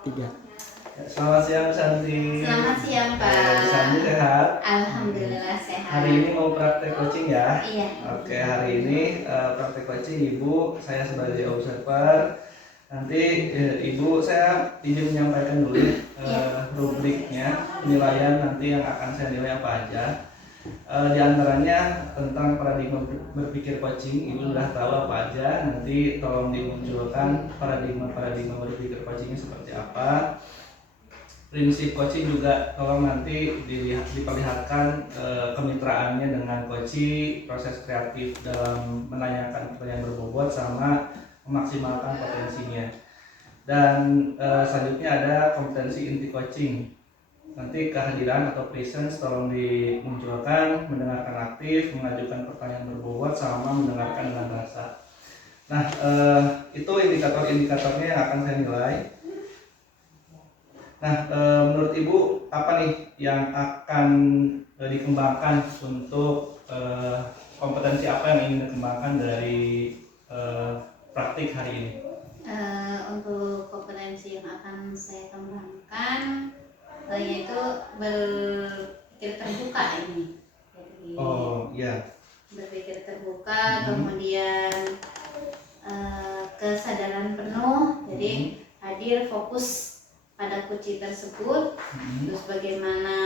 Tiga. Selamat siang Bu Santi. Selamat siang Pak. Bu Santi sehat? Alhamdulillah sehat. Hari ini mau praktek coaching ya? Iya. Oke, hari ini praktek coaching Ibu, saya sebagai observer. Nanti Ibu saya izin menyampaikan dulu rubriknya, penilaian nanti yang akan saya nilai apa aja. Di antaranya tentang paradigma berpikir coaching, Ibu sudah tahu apa aja. Nanti tolong dimunculkan paradigma berpikir coachingnya seperti apa. Prinsip coaching juga tolong nanti diperlihatkan kemitraannya dengan coaching, proses kreatif dalam menanyakan pertanyaan berbobot sama memaksimalkan potensinya. Dan selanjutnya ada kompetensi inti coaching. Nanti kehadiran atau presence tolong dimunculkan, mendengarkan aktif, mengajukan pertanyaan berbobot sama mendengarkan dengan rasa. Nah, itu indikator-indikatornya yang akan saya nilai. Nah, menurut Ibu apa nih yang akan dikembangkan untuk kompetensi apa yang ingin dikembangkan dari praktik hari ini? Untuk kompetensi yang akan saya kembangkan yaitu berpikir terbuka ini. Jadi, oh iya. Berpikir terbuka, kemudian kesadaran penuh. Jadi hadir fokus pada kunci tersebut, terus bagaimana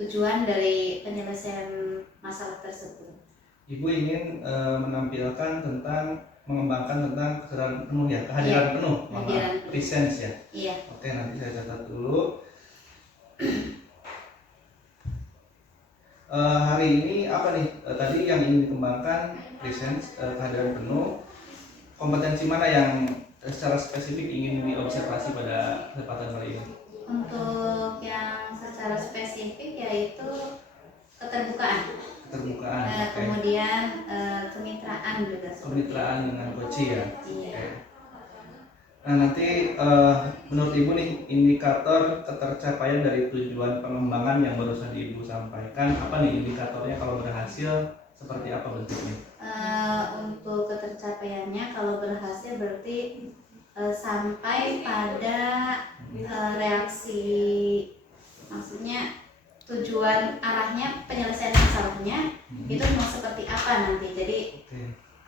tujuan dari penyelesaian masalah tersebut. Ibu ingin menampilkan tentang mengembangkan tentang kesadaran penuh ya, kehadiran penuh, presence ya. Iya. Oke, nanti saya catat dulu. Hari ini apa nih? Tadi yang ingin dikembangkan presence, kehadiran penuh. Kompetensi mana yang secara spesifik ingin diobservasi pada kesempatan kali ini? Untuk yang secara spesifik yaitu keterbukaan. Keterbukaan. Kemudian kemitraan juga. Kemitraan dengan coach ya. Iya. Okay. Nah nanti menurut Ibu nih indikator ketercapaian dari tujuan pengembangan yang barusan Ibu sampaikan apa nih indikatornya kalau berhasil seperti apa bentuknya? Untuk ketercapaiannya kalau berhasil berarti sampai pada reaksi, maksudnya tujuan arahnya penyelesaian masalahnya itu mau seperti apa nanti. Jadi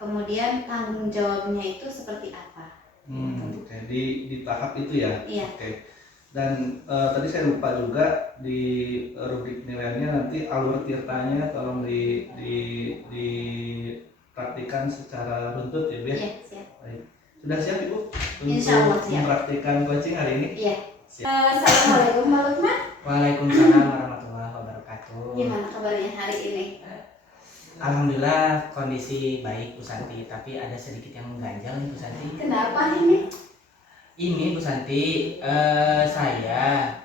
kemudian tanggung jawabnya itu seperti apa. Oke. Di tahap itu ya. Iya. Oke. Dan tadi saya lupa juga di rubrik penilaiannya nanti alur tirtanya tolong dipraktikkan secara runtut ya Bu ya. Iya, siap. Baik. Sudah siap Ibu Insya Allah untuk siap. mempraktikkan coaching hari ini? Iya. Siap. Assalamualaikum Pak Lukman. Waalaikumsalam warahmatullahi wabarakatuh. Gimana kabarnya hari ini? Alhamdulillah kondisi baik Bu Santi, tapi ada sedikit yang mengganjal nih Bu Santi. Kenapa ini? Ini Bu Santi, saya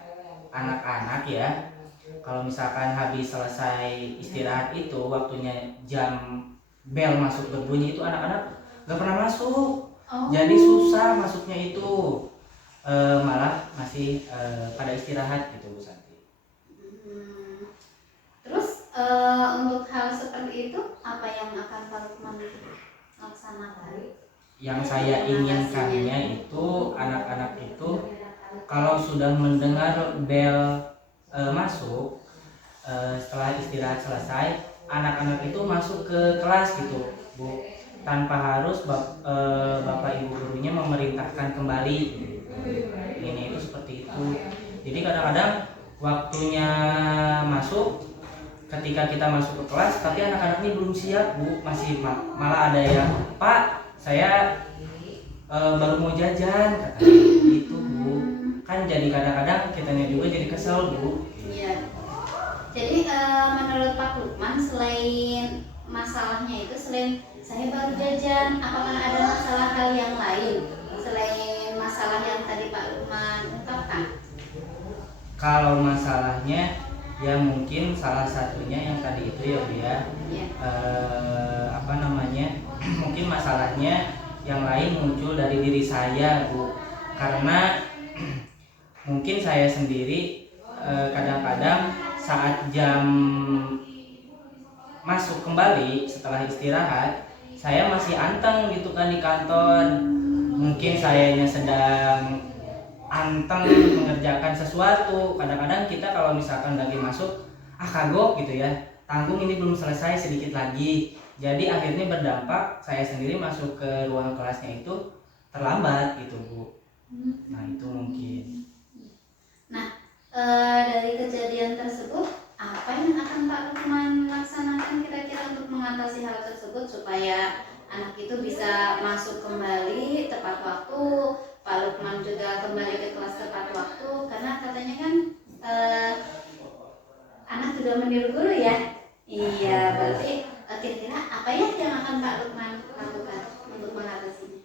anak-anak ya, kalau misalkan habis selesai istirahat itu waktunya jam bel masuk berbunyi itu anak-anak gak pernah masuk. Jadi susah masuknya itu, malah masih pada istirahat gitu Bu Santi. Terus untuk hal seperti itu apa yang akan Pak Lukman laksanakan? Yang saya inginkannya itu anak-anak itu kalau sudah mendengar bel masuk setelah istirahat selesai, anak-anak itu masuk ke kelas gitu Bu, tanpa harus bapak ibu gurunya memerintahkan kembali. Ini itu seperti itu. Jadi kadang-kadang waktunya masuk, ketika kita masuk ke kelas tapi anak-anak ini belum siap Bu, masih malah ada yang Pak saya baru mau jajan katanya gitu Bu. Kan jadi kadang-kadang kitanya juga jadi kesel Bu. Iya. Jadi menurut Pak Lukman selain masalahnya itu, selain saya baru jajan, apakah ada masalah hal yang lain selain masalah yang tadi Pak Lukman ungkapkan? Kalau masalahnya ya mungkin salah satunya yang tadi itu ya Bu ya. Apa namanya? Mungkin masalahnya yang lain muncul dari diri saya Bu, karena mungkin saya sendiri kadang-kadang saat jam masuk kembali setelah istirahat saya masih anteng gitu kan di kantor. Mungkin sayanya sedang anteng mengerjakan sesuatu. Kadang-kadang kita kalau misalkan lagi masuk kagok gitu ya, tanggung ini belum selesai, sedikit lagi. Jadi akhirnya berdampak saya sendiri masuk ke ruang kelasnya itu terlambat gitu Bu. Nah itu mungkin. Nah, dari kejadian tersebut, apa yang akan Pak Lukman laksanakan kira-kira untuk mengatasi hal tersebut supaya anak itu bisa masuk kembali tepat waktu, Pak Lukman juga kembali ke kelas tepat waktu, karena katanya kan anak juga meniru guru ya. Iya, berarti kira-kira apa ya yang akan Pak Lukman lakukan untuk mengatasinya?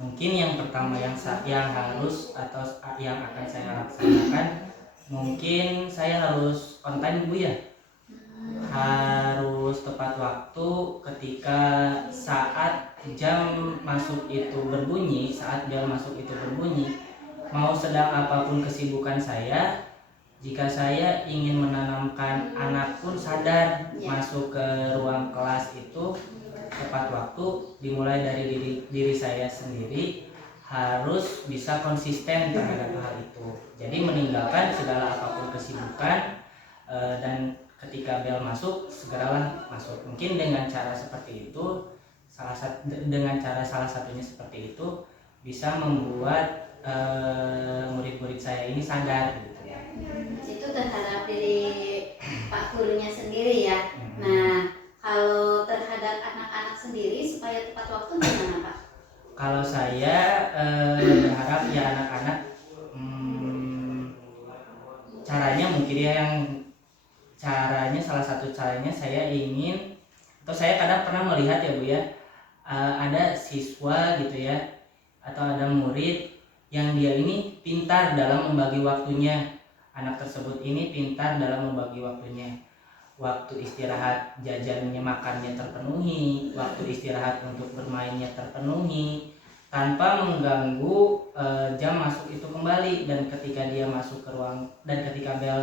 Mungkin yang pertama yang harus atau yang akan saya laksanakan, mungkin saya harus on time Bu ya. Harus tepat waktu ketika saat jam masuk itu berbunyi, saat bel masuk itu berbunyi, mau sedang apapun kesibukan saya, jika saya ingin menanamkan anak pun sadar masuk ke ruang kelas itu tepat waktu, dimulai dari diri saya sendiri harus bisa konsisten terhadap hal itu. Jadi meninggalkan segala apapun kesibukan dan ketika bel masuk segeralah masuk. Mungkin dengan cara seperti itu, salah satunya seperti itu bisa membuat murid-murid saya ini sadar gitu ya. Itu terhadap diri Pak gurunya sendiri ya. Nah, kalau terhadap anak-anak sendiri supaya tepat waktu gimana Pak? Kalau saya berharap ya anak-anak caranya mungkin ya salah satu caranya saya ingin, atau saya kadang pernah melihat ya Bu ya, ada siswa gitu ya atau ada murid yang dia ini pintar dalam membagi waktunya. Anak tersebut ini pintar dalam membagi waktunya. Waktu istirahat jajannya makannya terpenuhi, waktu istirahat untuk bermainnya terpenuhi tanpa mengganggu jam masuk itu kembali. Dan ketika dia masuk ke ruang dan ketika bel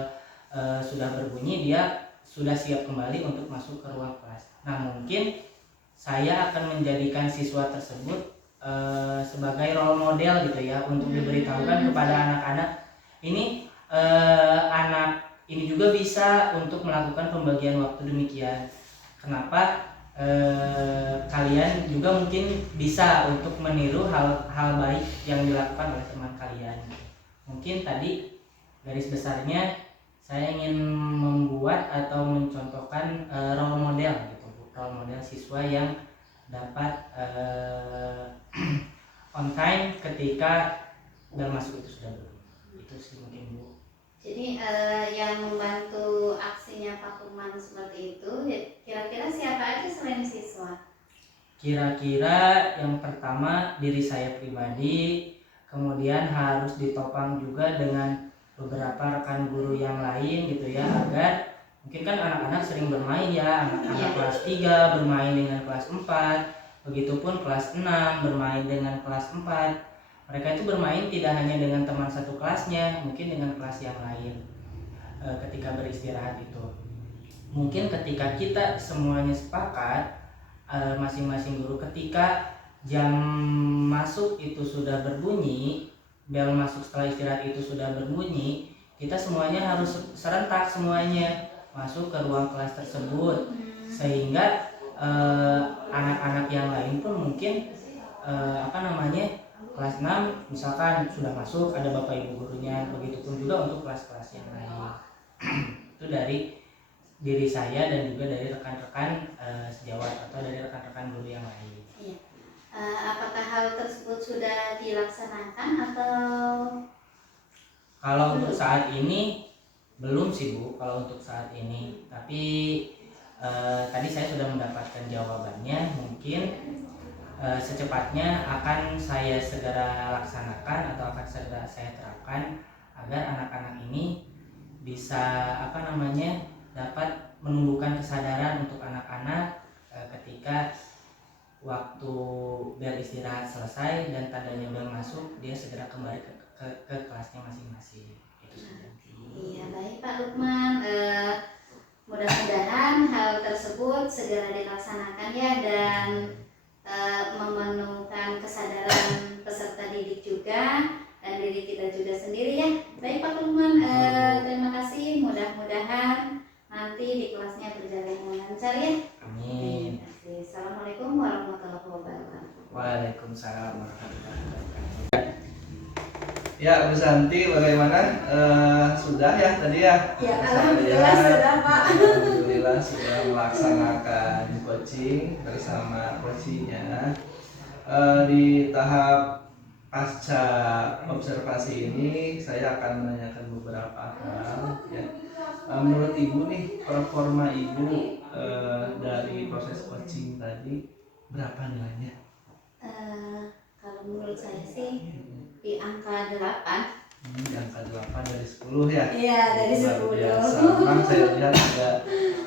sudah berbunyi, dia sudah siap kembali untuk masuk ke ruang kelas. Nah mungkin saya akan menjadikan siswa tersebut sebagai role model gitu ya, untuk diberitahukan kepada anak-anak ini, anak ini juga bisa untuk melakukan pembagian waktu demikian. Kenapa kalian juga mungkin bisa untuk meniru hal baik yang dilakukan oleh teman kalian. Mungkin tadi garis besarnya saya ingin membuat atau mencontohkan role model gitu, role model siswa yang dapat on time ketika bel masuk itu sudah berbunyi. Itu sih mungkin Bu. Jadi yang membantu aksinya Pak Lukman seperti itu, kira-kira siapa aja selain siswa? Kira-kira yang pertama diri saya pribadi, kemudian harus ditopang juga dengan beberapa rekan guru yang lain gitu ya, agar mungkin kan anak-anak sering bermain ya, anak-anak kelas 3 bermain dengan kelas 4, begitupun kelas 6 bermain dengan kelas 4. Mereka itu bermain tidak hanya dengan teman satu kelasnya, mungkin dengan kelas yang lain ketika beristirahat itu. Mungkin ketika kita semuanya sepakat, masing-masing guru ketika jam masuk itu sudah berbunyi, bel masuk setelah istirahat itu sudah berbunyi, kita semuanya harus serentak semuanya masuk ke ruang kelas tersebut, sehingga anak-anak yang lain pun mungkin kelas 6 misalkan sudah masuk, ada bapak ibu gurunya, begitupun juga untuk kelas-kelas yang lain. Itu dari diri saya dan juga dari rekan-rekan sejawat atau dari rekan-rekan guru yang lain. Iya. Apakah hal tersebut sudah dilaksanakan atau? Kalau untuk saat ini belum sih Bu, kalau untuk saat ini. Tapi tadi saya sudah mendapatkan jawabannya. Mungkin secepatnya akan saya segera laksanakan atau akan segera saya terapkan agar anak-anak ini bisa dapat menumbuhkan kesadaran untuk anak-anak ketika waktu bel istirahat selesai dan tandanya bel masuk, dia segera kembali ke kelasnya masing-masing. Itu saja. Iya, baik Pak Lukman. Mudah-mudahan hal tersebut segera dilaksanakan ya, dan memenuhkan kesadaran peserta didik juga dan diri kita Waalaikumsalam warahmatullahi wabarakatuh. Ya, Bu Santi, bagaimana? Sudah ya tadi ya? Ya, Saya alhamdulillah lihat, sudah, Pak. Alhamdulillah sudah melaksanakan coaching bersama coachingnya. Di tahap pasca observasi ini, saya akan menanyakan beberapa hal. Ya. Menurut Ibu nih, performa Ibu dari proses coaching tadi berapa nilainya? Kalau menurut saya sih di angka 8. Di angka 8 dari 10 ya? Iya, dari Luar 10. biasa. Memang saya lihat juga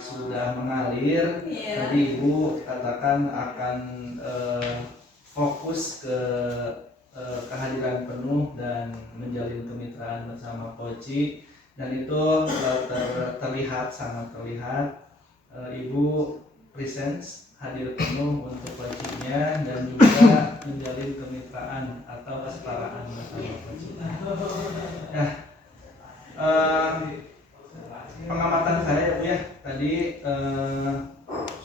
sudah mengalir. Iya. Tadi Ibu katakan akan fokus ke kehadiran penuh dan menjalin kemitraan bersama coaching, dan itu terlihat, sangat terlihat. Ibu presence hadir penuh untuk coachingnya dan juga menjalin kemitraan atau kesetaraan bersama coaching. Nah, pengamatan saya ya Bu ya, tadi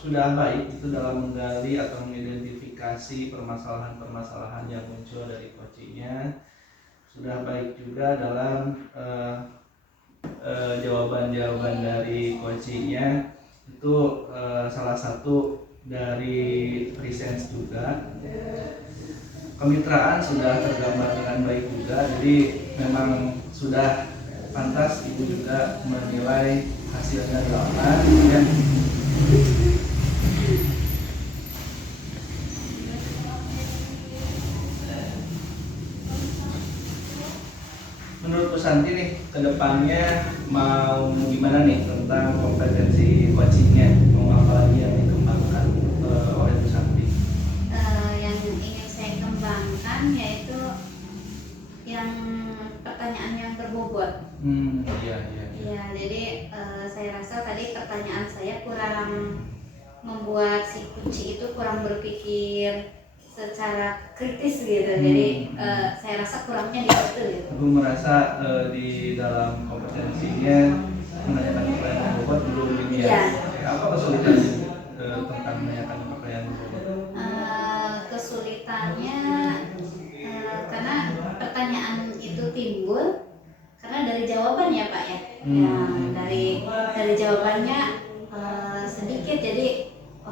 sudah baik itu dalam menggali atau mengidentifikasi permasalahan-permasalahan yang muncul dari coachingnya. Sudah baik juga dalam jawaban-jawaban dari coachingnya. Itu salah satu dari presence juga. Kemitraan sudah tergambar dengan baik juga, jadi memang sudah pantas Ibu juga menilai hasilnya 8 ya. Menurut Bu Santi nih, kedepannya mau gimana nih tentang kompetensi coachingnya? Mau apa lagi yang dikembangkan oleh Bu Santi? Yang ingin saya kembangkan yaitu yang pertanyaan yang berbobot. Iya. Ya, jadi saya rasa tadi pertanyaan saya kurang membuat si kucing itu kurang berpikir secara kritis gitu. Jadi saya rasa kurangnya di situ gitu. Ibu merasa di dalam kompetensinya menanyakan pertanyaan yang bobot belum ini ya? Iya. Apa kesulitan tentang menanyakan pertanyaan yang bobot? Kesulitannya karena pertanyaan itu timbul karena dari jawaban ya Pak ya. Ya, dari jawabannya sedikit, jadi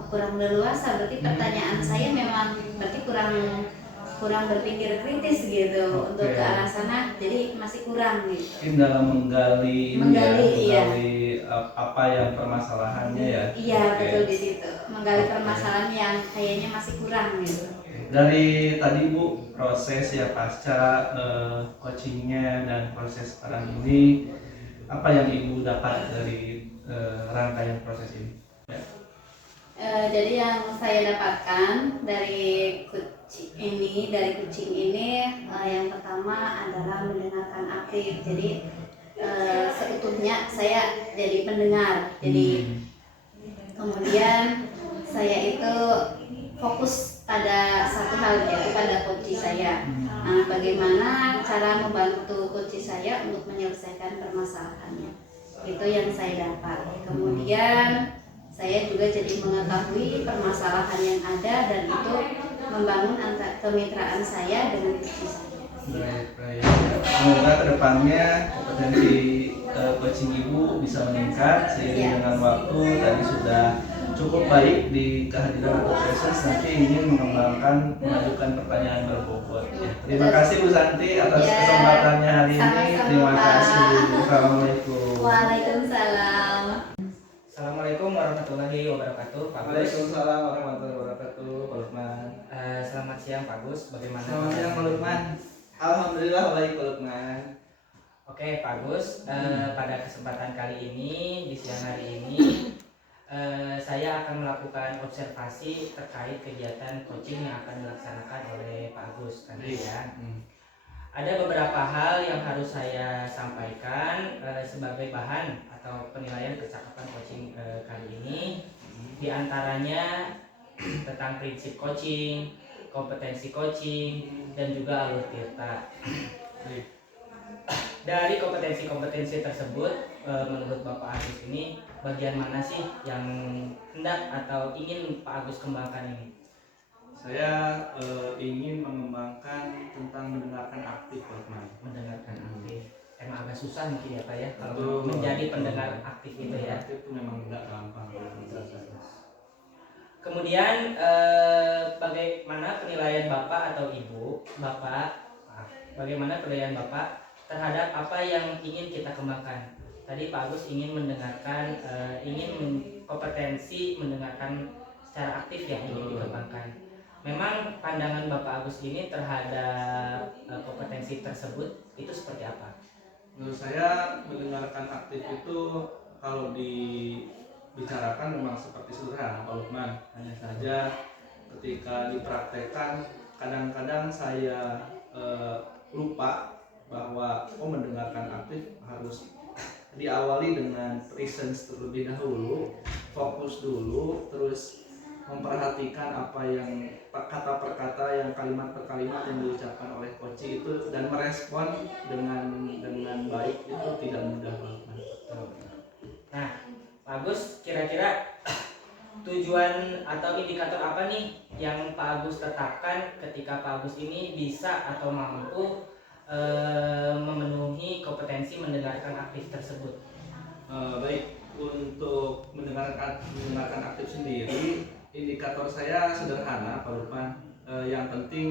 kurang leluasa. Berarti pertanyaan saya memang berarti kurang berpikir kritis gitu untuk ke arah sana, jadi masih kurang gitu. Mungkin dalam menggali iya. Apa yang permasalahannya ya? Iya, betul di situ. Menggali permasalahan yang kayaknya masih kurang gitu. Dari tadi Bu, proses ya pasca coachingnya dan proses sekarang ini, apa yang Ibu dapat dari rangkaian proses ini? Ya. Jadi yang saya dapatkan dari kucing ini yang pertama adalah mendengarkan aktif. Jadi seutuhnya saya jadi pendengar. Jadi kemudian saya itu fokus pada satu hal, yaitu pada coach saya. Nah, bagaimana cara membantu coach saya untuk menyelesaikan permasalahannya, itu yang saya dapat. Kemudian saya juga jadi mengetahui permasalahan yang ada dan itu membangun kemitraan saya dengan coach saya. Baik. Semoga kedepannya kompetensi coaching Ibu bisa meningkat seiring dengan waktu. Tadi sudah cukup baik di kehadiran atau presence, nanti ingin mengembangkan mengajukan pertanyaan berbobot. Ya. Terima kasih Bu Santi atas kesempatannya hari ini. Terima kasih. Assalamualaikum. Waalaikumsalam. Assalamualaikum warahmatullahi wabarakatuh, Pak Gus. Waalaikumsalam warahmatullahi wabarakatuh, Pak Lukman. Selamat siang Pak Gus, bagaimana? Selamat siang Pak Lukman. Alhamdulillah baik Pak Lukman. Oke Pak Gus, pada kesempatan kali ini, di siang hari ini, saya akan melakukan observasi terkait kegiatan coaching yang akan dilaksanakan oleh Pak Agus tadi ya. Ada beberapa hal yang harus saya sampaikan sebagai bahan atau penilaian kecakapan coaching kali ini. Di antaranya tentang prinsip coaching, kompetensi coaching, dan juga alur tirta. Dari kompetensi-kompetensi tersebut, menurut Bapak Agus ini bagian mana sih yang hendak atau ingin Pak Agus kembangkan ini? Saya ingin mengembangkan tentang mendengarkan aktif, Pak Lukman. Mendengarkan aktif. Emang agak susah mungkin ya Pak ya kalau Betul. menjadi pendengar aktif itu ya. Aktif itu memang tidak gampang menurut saya. Kemudian bagaimana penilaian Bapak atau Ibu, bagaimana penilaian Bapak terhadap apa yang ingin kita kembangkan? Tadi Pak Agus ingin mendengarkan, kompetensi mendengarkan secara aktif yang ingin dikembangkan. Memang pandangan Bapak Agus ini terhadap kompetensi tersebut itu seperti apa? Menurut saya mendengarkan aktif itu kalau dibicarakan memang seperti sederhana, Pak Lukman. Hanya saja ketika dipraktekkan kadang-kadang saya lupa bahwa mendengarkan aktif harus diawali dengan presence terlebih dahulu, fokus dulu, terus memperhatikan apa yang kata per kata, yang kalimat per kalimat yang diucapkan oleh coach itu, dan merespon dengan baik itu tidak mudah banget. Nah, Pak Agus, kira-kira tujuan atau indikator apa nih yang Pak Agus tetapkan ketika Pak Agus ini bisa atau mampu memenuhi kompetensi mendengarkan aktif tersebut? Baik, untuk mendengarkan aktif sendiri, indikator saya sederhana, Pak Lukman. Yang penting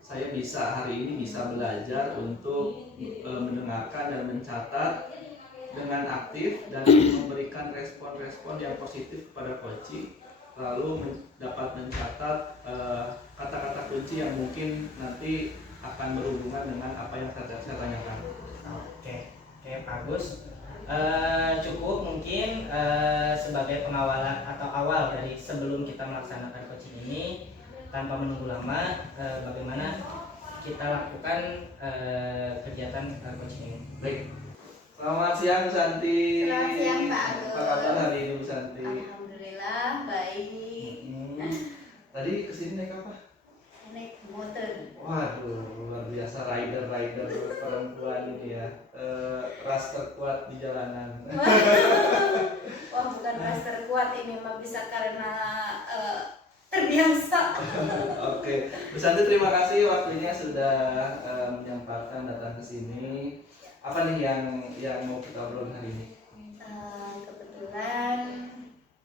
saya hari ini bisa belajar untuk mendengarkan dan mencatat dengan aktif dan memberikan respon-respon yang positif kepada coach, lalu dapat mencatat kata-kata kunci yang mungkin nanti akan berhubungan dengan apa yang saya tanyakan. Oke, bagus. Cukup mungkin sebagai pengawalan atau awal dari sebelum kita melaksanakan coaching ini, tanpa menunggu lama, bagaimana kita lakukan kegiatan coaching ini. Baik. Selamat siang, Bu Santi. Selamat siang, Pak Agus. Apa kabar hari ini, Bu Santi? Alhamdulillah baik. Tadi kesini naik apa? Naik motor. Waduh, luar biasa, rider perempuan ini ya. Ras terkuat di jalanan. Wah, bukan ras terkuat, ini mah bisa karena terbiasa. Oke, Bu Santi, terima kasih waktunya sudah menyempatkan datang ke sini. Apa nih yang mau kita obrolin hari ini? Kebetulan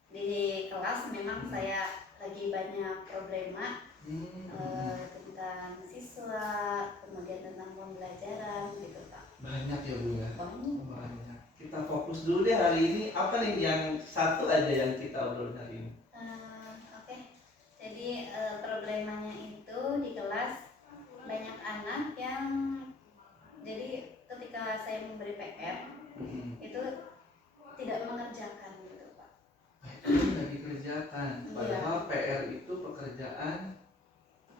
di kelas memang saya lagi banyak problema tentang siswa, kemudian tentang pembelajaran gitu Pak. Banyak ya Bu ya? Banyak. Kita fokus dulu deh hari ini. Apa nih yang satu aja yang kita obrolin hari ini? Oke. Jadi problemanya itu di kelas banyak anak yang jadi ketika saya memberi PR itu tidak mengerjakan gitu Pak. Itu udah dikerjakan. Padahal PR itu pekerjaan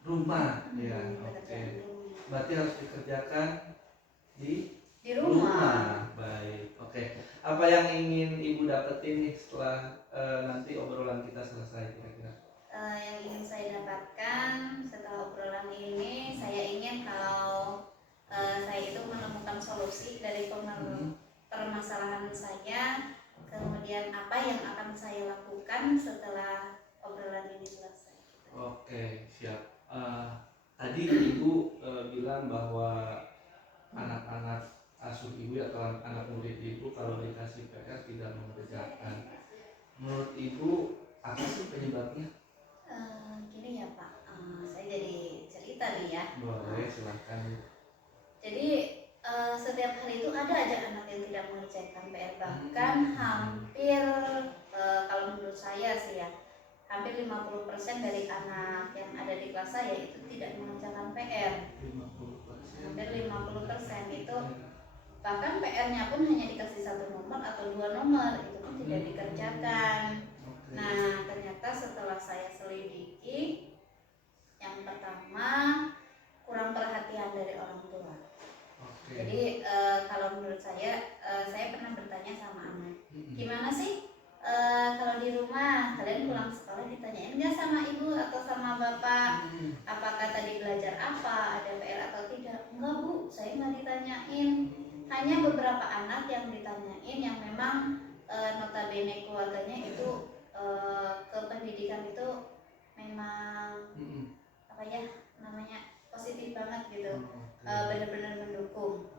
rumah ya. Oke. Berarti harus dikerjakan di rumah. Baik. Oke. Apa yang ingin Ibu dapetin nih setelah nanti obrolan kita selesai kira-kira? Yang ingin saya dapatkan setelah obrolan ini, saya ingin kalau saya itu menemukan solusi dari permasalahan saya, kemudian apa yang akan saya lakukan setelah obrolan ini selesai. Oke, siap. Tadi Ibu bilang bahwa anak-anak asuh Ibu atau anak murid Ibu kalau dikasih PR tidak mengerjakan. Menurut Ibu apa sih penyebabnya? Gini ya Pak, saya jadi cerita nih ya. Boleh, silahkan. Jadi setiap hari itu ada aja anak yang tidak mengerjakan PR, bahkan hampir kalau menurut saya sih ya, hampir 50% dari anak yang ada di kelas saya itu tidak mengerjakan PR. 50%. Hampir 50% itu, bahkan PR-nya pun hanya dikasih 1 nomor atau 2 nomor, itu pun tidak dikerjakan. Nah, ternyata setelah saya selidiki, yang pertama kurang perhatian dari orang tua. Jadi kalau menurut saya pernah bertanya sama anak, gimana sih kalau di rumah kalian pulang sekolah ditanyain nggak sama ibu atau sama bapak, apakah tadi belajar apa, ada PR atau tidak? Enggak Bu, saya nggak ditanyain. Hanya beberapa anak yang ditanyain yang memang notabene keluarganya itu ke pendidikan itu memang apa ya namanya, positif banget gitu. Oke. Benar-benar mendukung.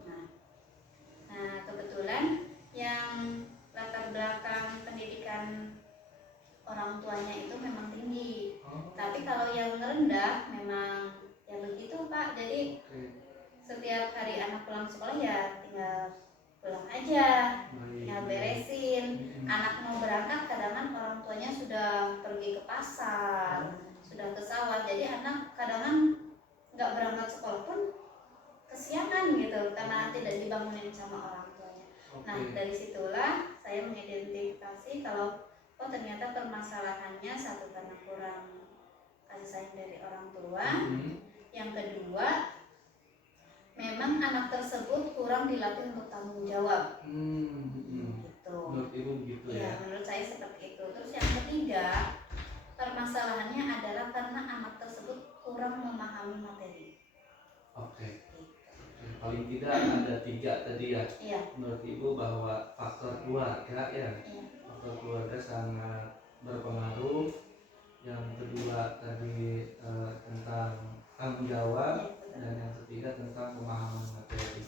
Nah, kebetulan yang latar belakang pendidikan orang tuanya itu memang tinggi. Oh, Tapi kalau yang rendah memang ya begitu Pak. Jadi oke. setiap hari anak pulang sekolah ya tinggal pulang aja, Baik. tinggal beresin. Mm-mm. Anak mau berangkat kadang orang tuanya sudah pergi ke pasar, sudah ke sawah. Jadi anak kadang nggak berangkat sekolah pun kesiangan gitu karena tidak dibangunin sama orang tuanya. Nah, Oke. dari situlah saya mengidentifikasi kalau oh ternyata permasalahannya satu karena kurang kasih sayang dari orang tua. Mm-mm. Yang kedua, memang anak tersebut kurang dilatih untuk tanggung jawab. Mm-mm. Gitu. Menurut ibu begitu Ya, ya? menurut saya seperti itu. Terus yang ketiga, permasalahannya adalah karena anak tersebut kurang memahami materi. Oke. Oke, paling tidak ada 3 tadi ya. Iya. Menurut ibu bahwa faktor keluarga ya, Iya. faktor keluarga sangat berpengaruh. Yang kedua tadi tentang tanggung jawab, dan yang ketiga tentang pemahaman materi.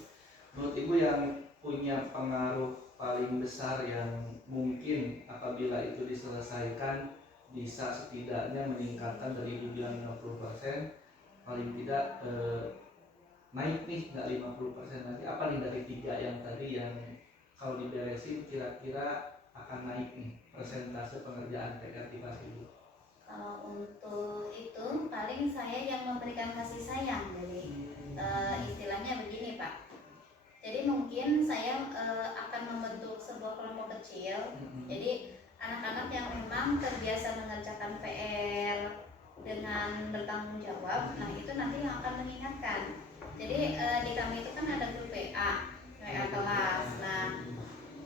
Menurut ibu yang punya pengaruh paling besar yang mungkin apabila itu diselesaikan bisa setidaknya meningkatkan dari ibu bilang 50%, paling tidak naik nih nggak 50% lagi, apa nih dari 3 yang tadi yang kalau diberesin kira-kira akan naik nih persentase pengerjaan PR di kelas ibu? Kalau untuk itu paling saya yang memberikan kasih sayang. Jadi istilahnya begini Pak. Jadi mungkin saya akan membentuk sebuah kelompok kecil. Jadi anak-anak yang memang terbiasa mengerjakan PR dengan bertanggung jawab, nah itu nanti yang akan mengingatkan. Jadi di kami itu kan ada grup WA kelas. Nah,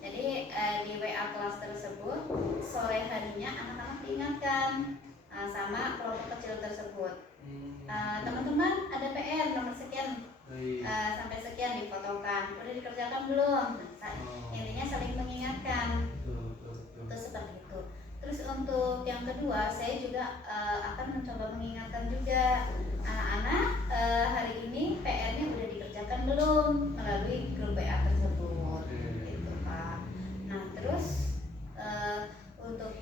jadi di WA kelas tersebut sore harinya anak-anak diingatkan sama kelompok kecil tersebut. Teman-teman ada PR nomor sekian, sampai sekian difotokan, udah dikerjakan belum? Nah, intinya saling mengingatkan. Itu seperti itu. Terus untuk yang kedua, saya juga akan mencoba mengingatkan juga anak-anak hari ini PR-nya udah dikerjakan belum melalui grup WA tersebut, gitu Pak. Nah terus untuk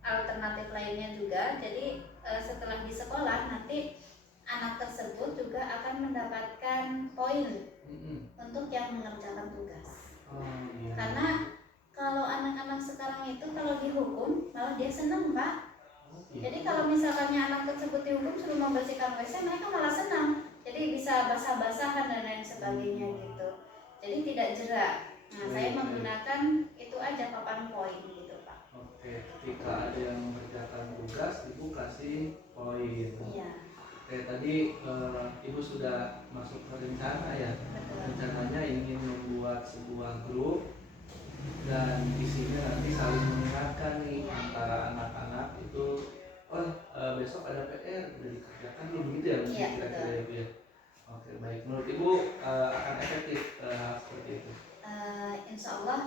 alternatif lainnya juga, jadi setelah di sekolah nanti anak tersebut juga akan mendapatkan poin untuk yang mengerjakan tugas. Karena kalau anak-anak sekarang itu kalau dihukum malah dia senang Pak. Jadi kalau misalkannya anak tersebut dihukum suruh membersihkan WC, mereka malah senang. Jadi bisa basah-basahan dan lain sebagainya gitu. Jadi tidak jerak. Nah, saya menggunakan itu aja papan poin gitu Pak. Oke, ketika ada yang mengerjakan tugas, ibu kasih poin. Iya. Oke, tadi ibu sudah masuk ke rencana ya. Betul. Rencananya ingin membuat sebuah grup dan isinya nanti saling mengingatkan nih antara anak-anak itu, besok ada PR udah dikerjakan belum, gitu ya mungkin kira-kira ibu ya. Oke, baik. Menurut ibu akan efektif hal seperti itu? Insya Allah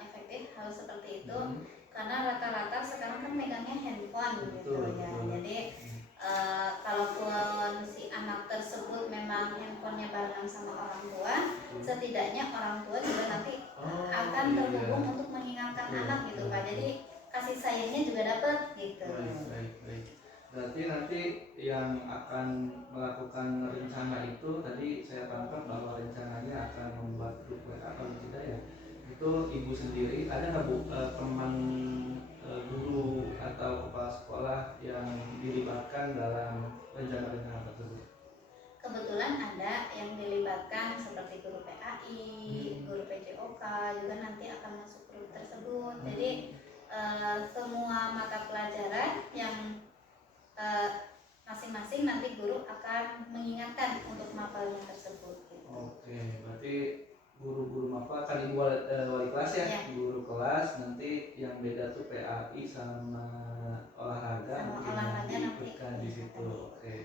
efektif hal seperti itu karena rata-rata sekarang kan megangnya handphone gitu ya. Jadi kalaupun si anak tersebut memang handphonenya barengan sama orang tua, setidaknya orang tua juga nanti akan terhubung untuk mengingatkan anak gitu Pak. Jadi kasih sayangnya juga dapat gitu. Baik. Berarti nanti yang akan melakukan rencana itu tadi saya tangkap bahwa rencananya akan membuat grup WA kalau tidak ya. Itu ibu sendiri, ada nggak Bu teman guru atau kepala sekolah yang dilibatkan dalam rencana-rencana tersebut? Kebetulan ada yang dilibatkan seperti guru PAI, guru PJOK juga nanti akan masuk grup tersebut. Jadi semua mata pelajaran yang masing-masing nanti guru akan mengingatkan untuk mapelnya tersebut. Gitu. Oke, berarti guru-guru mapel kan ibu wali kelas ya? Ya. Guru kelas nanti yang beda tuh PAI sama olahraga, Sama mungkin olahraga nanti nanti ikutkan di situ. nanti. Oke,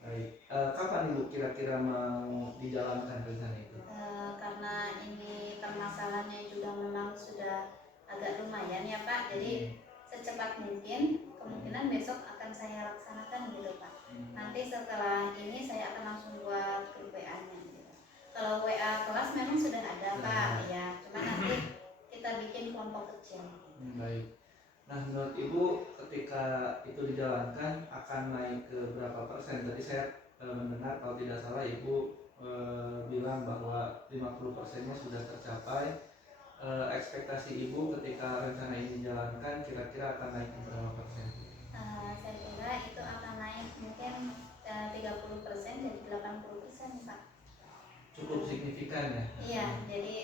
baik. Kapan ibu kira-kira mau dijalankan rencana itu? Karena ini permasalahannya juga memang sudah agak lumayan ya Pak, jadi secepat mungkin kemungkinan besok akan saya laksanakan gitu Pak. Nanti setelah ini saya akan langsung buat grup WA-nya gitu. Kalau WA kelas memang sudah ada Pak, ya. Cuma nanti kita bikin kelompok kecil. Baik. Nah, menurut Ibu ketika itu dijalankan akan naik ke berapa persen? Tadi saya mendengar kalau tidak salah Ibu bilang bahwa 50%-nya sudah tercapai. Ekspektasi Ibu ketika rencana ini dijalankan kira-kira akan naik ke berapa persen? Saya kira itu akan naik mungkin 30% jadi 80% Pak. Cukup signifikan ya? Iya, jadi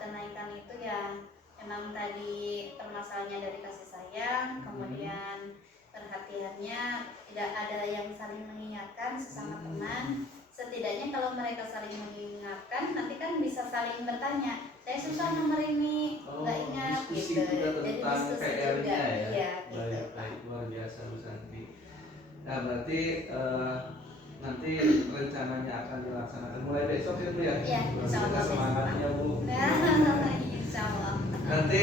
kenaikan itu ya memang tadi permasalahannya dari kasih sayang, kemudian perhatiannya, tidak ada yang saling mengingatkan sesama teman. Setidaknya kalau mereka saling mengingatkan, nanti kan bisa saling bertanya, saya susah nomor ini, nggak ingat diskusi gitu. juga Jadi tentang diskusi PR-nya juga, ya? iya gitu. Baik, luar biasa Bu Santi. Nah, berarti nanti rencananya akan dilaksanakan mulai besok ya Bu ya? Iya, insya Allah besok. Semangatnya Bu. Insya Allah. Nanti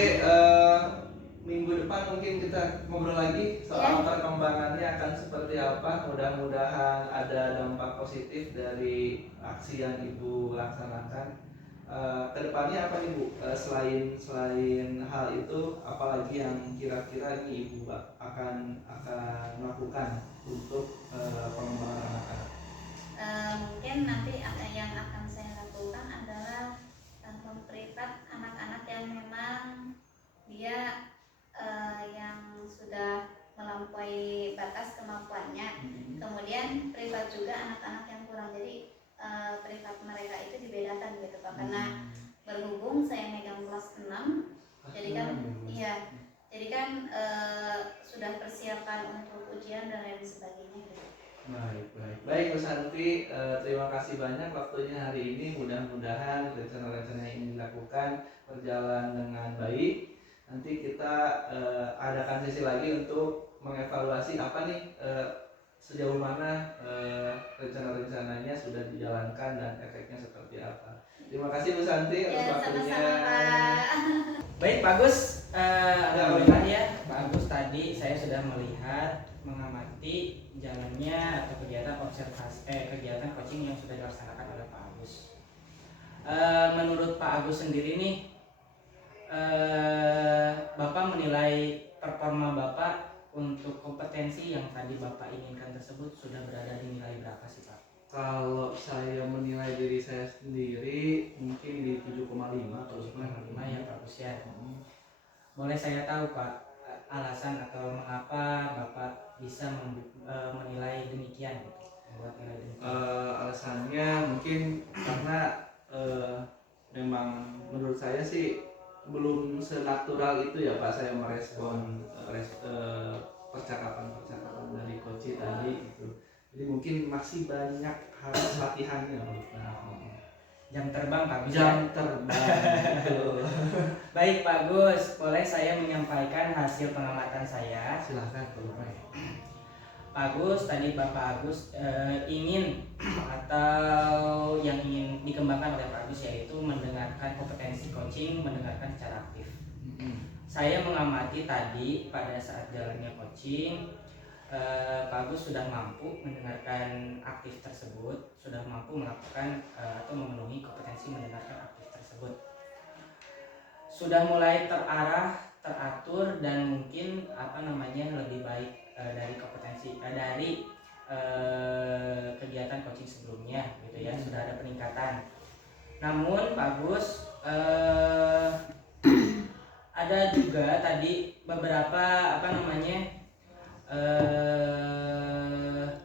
minggu depan mungkin kita ngobrol lagi soal perkembangannya akan seperti apa. Mudah-mudahan ada dampak positif dari aksi yang Ibu laksanakan. Kedepannya apa nih Bu? Selain hal itu, apalagi yang kira-kira ini Ibu akan melakukan untuk pengembangan anak-anak? Mungkin nanti yang akan saya lakukan adalah memprivat anak-anak yang memang dia yang sudah melampaui batas kemampuannya. Kemudian privat juga anak-anak yang kurang. Jadi privat mereka itu dibedakan gitu Pak. Karena berhubung saya megang kelas 6, jadi kan jadi kan sudah persiapan untuk ujian dan lain sebagainya gitu. Baik Bu Santi, terima kasih banyak waktunya hari ini. Mudah-mudahan rencana-rencana yang ini dilakukan berjalan dengan baik. Nanti kita adakan sesi lagi untuk mengevaluasi apa nih sejauh mana rencana-rencananya sudah dijalankan dan efeknya seperti apa. Terima kasih Bu Santi atas waktunya. Sama-sama Pak. Baik Pak Agus, alhamdulillah ya Pak Agus, tadi saya sudah melihat mengamati jalannya atau kegiatan kegiatan coaching yang sudah dilaksanakan oleh Pak Agus. Menurut Pak Agus sendiri nih, Bapak menilai performa Bapak untuk kompetensi yang tadi Bapak inginkan tersebut sudah berada di nilai berapa sih Pak? Kalau saya menilai diri saya sendiri mungkin di 7,5 atau 7,5 ya Pak Agus ya. Boleh saya tahu Pak alasan atau mengapa Bapak bisa menilai demikian gitu? Membuat nilai demikian? Alasannya mungkin karena memang menurut saya sih belum senatural itu ya Pak saya merespon percakapan dari coach tadi gitu. Jadi mungkin masih banyak harus latihannya Pak. Jam terbang Pak Gus. Jam terbang. Baik Pak Gus, boleh saya menyampaikan hasil pengamatan saya? Silahkan Pak. Pak Agus, tadi Bapak Agus ingin atau yang ingin dikembangkan oleh Pak Agus yaitu mendengarkan kompetensi coaching, mendengarkan secara aktif. Saya mengamati tadi pada saat jalannya coaching, Pak Agus sudah mampu mendengarkan aktif tersebut, sudah mampu melakukan atau memenuhi kompetensi mendengarkan aktif tersebut. Sudah mulai terarah, teratur dan mungkin lebih baik dari kompetensi dari kegiatan coaching sebelumnya gitu ya, sudah ada peningkatan. Namun Pak Agus ada juga tadi beberapa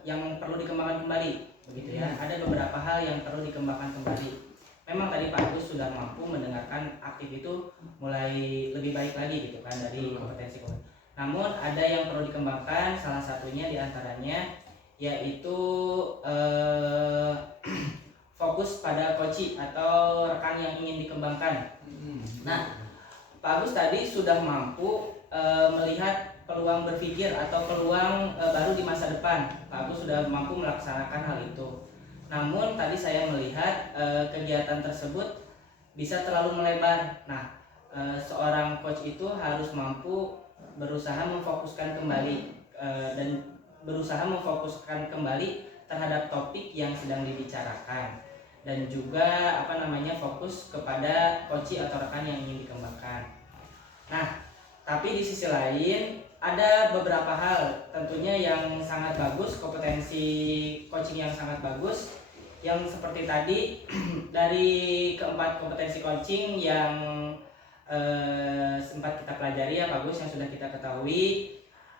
yang perlu dikembangkan kembali begitu ya. Ada beberapa hal yang perlu dikembangkan kembali. Memang tadi Pak Agus sudah mampu mendengarkan aktif itu mulai lebih baik lagi gitu kan dari kompetensi. Namun ada yang perlu dikembangkan, salah satunya diantaranya yaitu fokus pada coach atau rekan yang ingin dikembangkan. Nah, Pak Agus tadi sudah mampu melihat peluang berpikir atau peluang baru di masa depan. Pak Agus sudah mampu melaksanakan hal itu. Namun tadi saya melihat kegiatan tersebut bisa terlalu melebar. Nah, seorang coach itu harus mampu berusaha memfokuskan kembali dan berusaha memfokuskan kembali terhadap topik yang sedang dibicarakan, dan juga fokus kepada coach atau rekan yang ingin dikembangkan. Nah, tapi di sisi lain ada beberapa hal tentunya yang sangat bagus, kompetensi coaching yang sangat bagus, yang seperti tadi dari keempat kompetensi coaching yang sempat kita pelajari ya Pak Agus, yang sudah kita ketahui,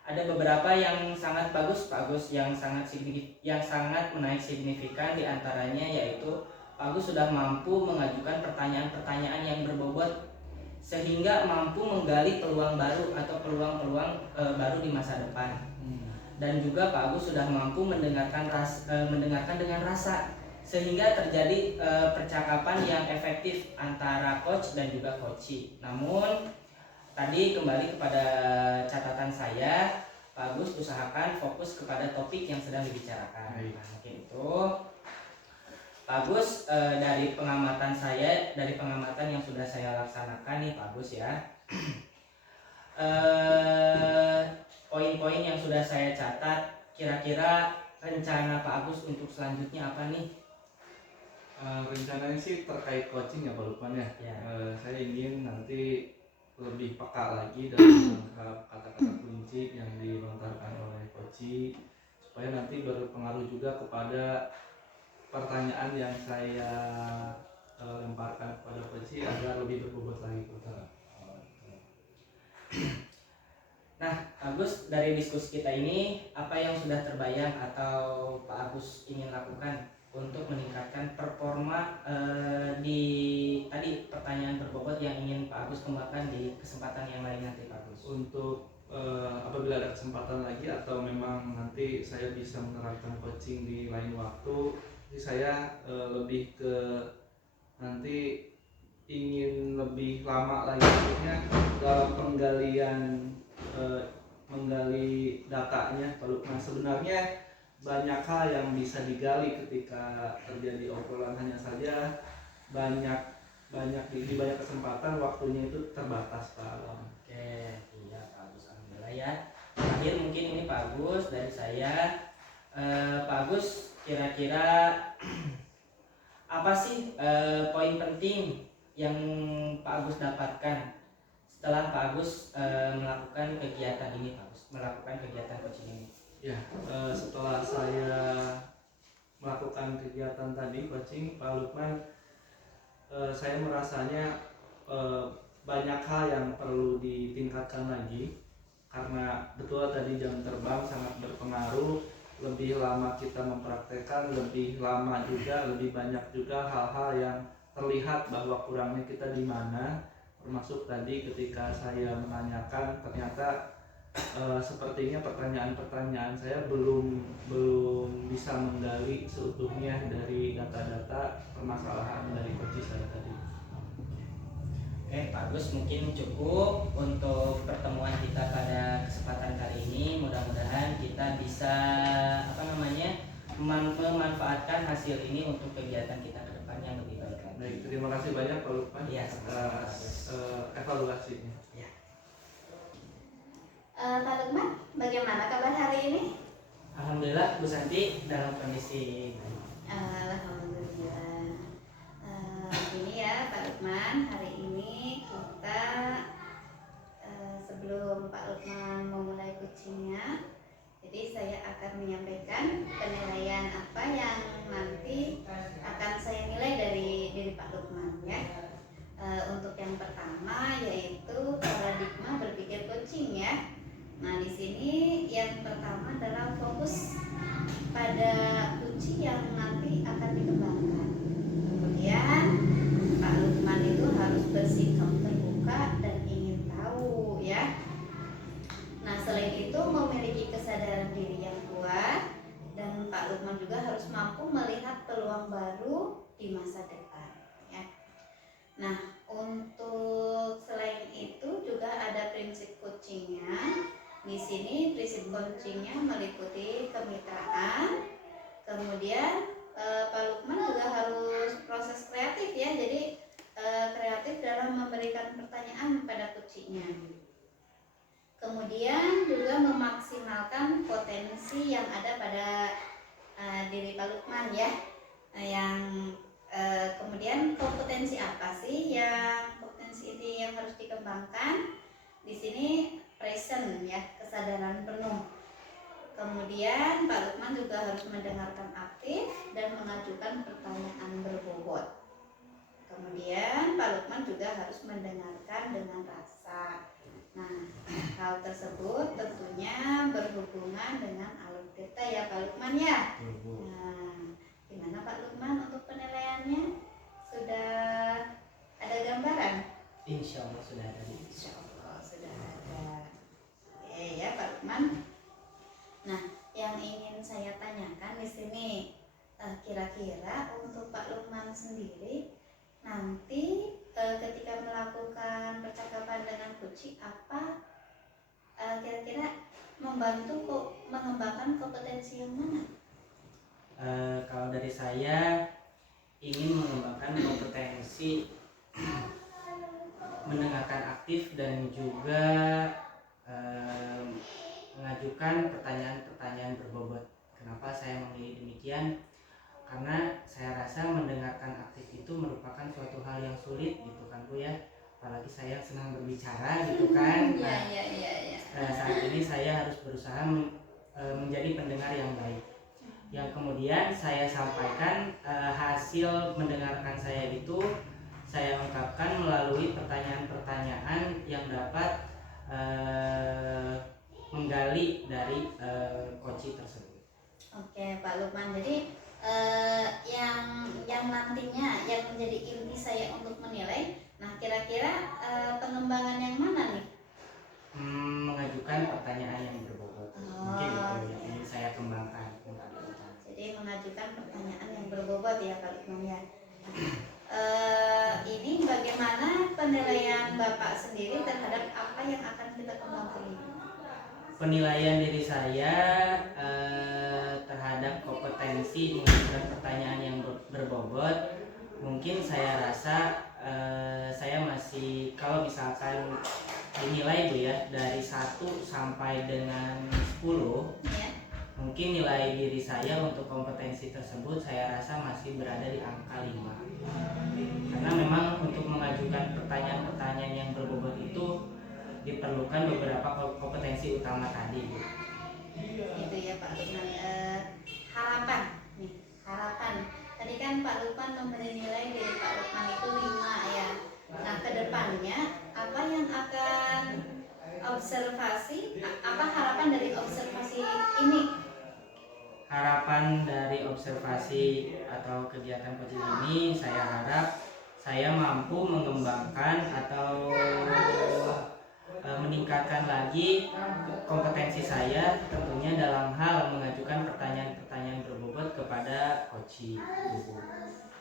ada beberapa yang sangat bagus Pak Agus, yang sangat menaik signifikan, diantaranya yaitu Pak Agus sudah mampu mengajukan pertanyaan-pertanyaan yang berbobot sehingga mampu menggali peluang baru atau peluang-peluang baru di masa depan. Dan juga Pak Agus sudah mampu mendengarkan dengan rasa sehingga terjadi percakapan yang efektif antara coach dan juga coachee. Namun tadi kembali kepada catatan saya, Pak Agus usahakan fokus kepada topik yang sedang dibicarakan. Nah, mungkin itu Pak Agus, dari pengamatan yang sudah saya laksanakan nih Pak Agus ya, poin-poin yang sudah saya catat, kira-kira rencana Pak Agus untuk selanjutnya apa nih? Rencananya sih terkait coaching ya Pak Lukman ya. Saya ingin nanti lebih peka lagi dalam menangkap kata-kata kunci yang dilontarkan oleh coaching, supaya nanti berpengaruh juga kepada pertanyaan yang saya lemparkan kepada coaching agar lebih berbobot lagi. Nah, Agus, dari diskusi kita ini apa yang sudah terbayang atau Pak Agus ingin lakukan untuk meningkatkan performa di tadi pertanyaan berbobot yang ingin Pak Agus kembangkan di kesempatan yang lain nanti Pak Agus? Untuk apabila ada kesempatan lagi atau memang nanti saya bisa menerapkan coaching di lain waktu, jadi saya lebih ke nanti ingin lebih lama lagi dalam menggali datanya. Nah, sebenarnya banyak hal yang bisa digali ketika terjadi obrolan, hanya saja di banyak kesempatan waktunya itu terbatas Pak. Oke, iya Pak Agus, alhamdulillah ya. Terakhir mungkin ini Pak Agus dari saya, Pak Agus kira-kira apa sih poin penting yang Pak Agus dapatkan setelah Pak Agus melakukan kegiatan ini, Pak Agus melakukan kegiatan coaching ini? Ya, setelah saya melakukan kegiatan tadi coaching Pak Lukman, saya merasanya banyak hal yang perlu ditingkatkan lagi, karena betul tadi jam terbang sangat berpengaruh. Lebih lama kita mempraktekkan, lebih lama juga, lebih banyak juga hal-hal yang terlihat bahwa kurangnya kita di mana. Termasuk tadi ketika saya menanyakan, ternyata sepertinya pertanyaan-pertanyaan saya belum bisa menggali seutuhnya dari data-data permasalahan dari coach saya tadi. Oke, Pak Agus, mungkin cukup untuk pertemuan kita pada kesempatan kali ini. Mudah-mudahan kita bisa memanfaatkan hasil ini untuk kegiatan kita ke depan yang lebih baik lagi. Baik, terima kasih banyak Pak Lukman atas evaluasinya. Ya. Pak Lukman, bagaimana kabar hari ini? Alhamdulillah Bu Santi dalam kondisi baik. Alhamdulillah. Ini ya Pak Lukman, hari ini kita sebelum Pak Lukman memulai coachingnya, jadi saya akan menyampaikan penilaian apa yang nanti akan saya nilai dari Pak Lukman ya. Untuk yang pertama yaitu paradigma berpikir coaching ya. Nah, di sini yang pertama adalah fokus pada kunci yang nanti akan dikembangkan. Kemudian Pak Lukman itu harus bersikap terbuka dan ingin tahu ya. Nah, selain itu memiliki kesadaran diri yang kuat, dan Pak Lukman juga harus mampu melihat peluang baru di masa depan ya. Nah, untuk selain itu juga ada prinsip coachingnya. Di sini prinsip coachingnya meliputi kemitraan. Kemudian Pak Lukman juga harus proses kreatif ya. Jadi kreatif dalam memberikan pertanyaan pada coachingnya. Kemudian juga memaksimalkan potensi yang ada pada diri Pak Lukman ya. Yang kemudian kompetensi apa sih yang potensi ini yang harus dikembangkan? Di sini present ya, kesadaran penuh. Kemudian Pak Lukman juga harus mendengarkan aktif dan mengajukan pertanyaan berbobot. Kemudian Pak Lukman juga harus mendengarkan dengan rasa. Nah, hal tersebut tentunya berhubungan dengan alur kita ya Pak Lukman ya. Nah, gimana Pak Lukman untuk penilaiannya? Sudah ada gambaran? Insya Allah sudah ada. Insya Allah sudah ada. Oke ya Pak Lukman. Nah, yang ingin saya tanyakan di sini, kira-kira untuk Pak Lukman sendiri nanti ketika melakukan percakapan dengan kucing apa kira-kira membantu mengembangkan kompetensi yang mana? Kalau dari saya ingin mengembangkan kompetensi mendengarkan aktif dan juga mengajukan pertanyaan-pertanyaan berbobot. Kenapa saya memilih demikian? Karena saya rasa mendengarkan aktif itu merupakan suatu hal yang sulit gitu kan Bu ya. Apalagi saya senang berbicara gitu kan. Nah, saat ini saya harus berusaha menjadi pendengar yang baik. Yang kemudian saya sampaikan hasil mendengarkan saya itu saya ungkapkan melalui pertanyaan-pertanyaan yang dapat menggali dari koci tersebut. Oke Pak Lukman, jadi yang nantinya yang menjadi inti saya untuk menilai, nah kira-kira pengembangan yang mana nih? Mengajukan pertanyaan yang berbobot. Mungkin itu yang ingin saya kembangkan. Jadi mengajukan pertanyaan yang berbobot ya Pak Lukman ya. Ini bagaimana penilaian Bapak sendiri terhadap apa yang akan kita kembangkan ini? Penilaian diri saya terhadap kompetensi mengajukan pertanyaan yang berbobot, mungkin saya rasa saya masih, kalau misalkan dinilai Bu ya, dari 1 sampai dengan 10 ya. Mungkin nilai diri saya untuk kompetensi tersebut saya rasa masih berada di angka 5. Karena memang untuk mengajukan pertanyaan-pertanyaan yang berbobot itu diperlukan beberapa kompetensi utama tadi Bu. Itu ya Pak Lukman. Harapan. Tadi kan Pak Lukman memberi nilai dari Pak Lukman itu 5 ya. Nah, kedepannya apa yang akan observasi? Apa harapan dari observasi ini? Harapan dari observasi atau kegiatan coaching ini, saya harap saya mampu mengembangkan atau meningkatkan lagi kompetensi saya, tentunya dalam hal mengajukan pertanyaan-pertanyaan berbobot kepada coaching,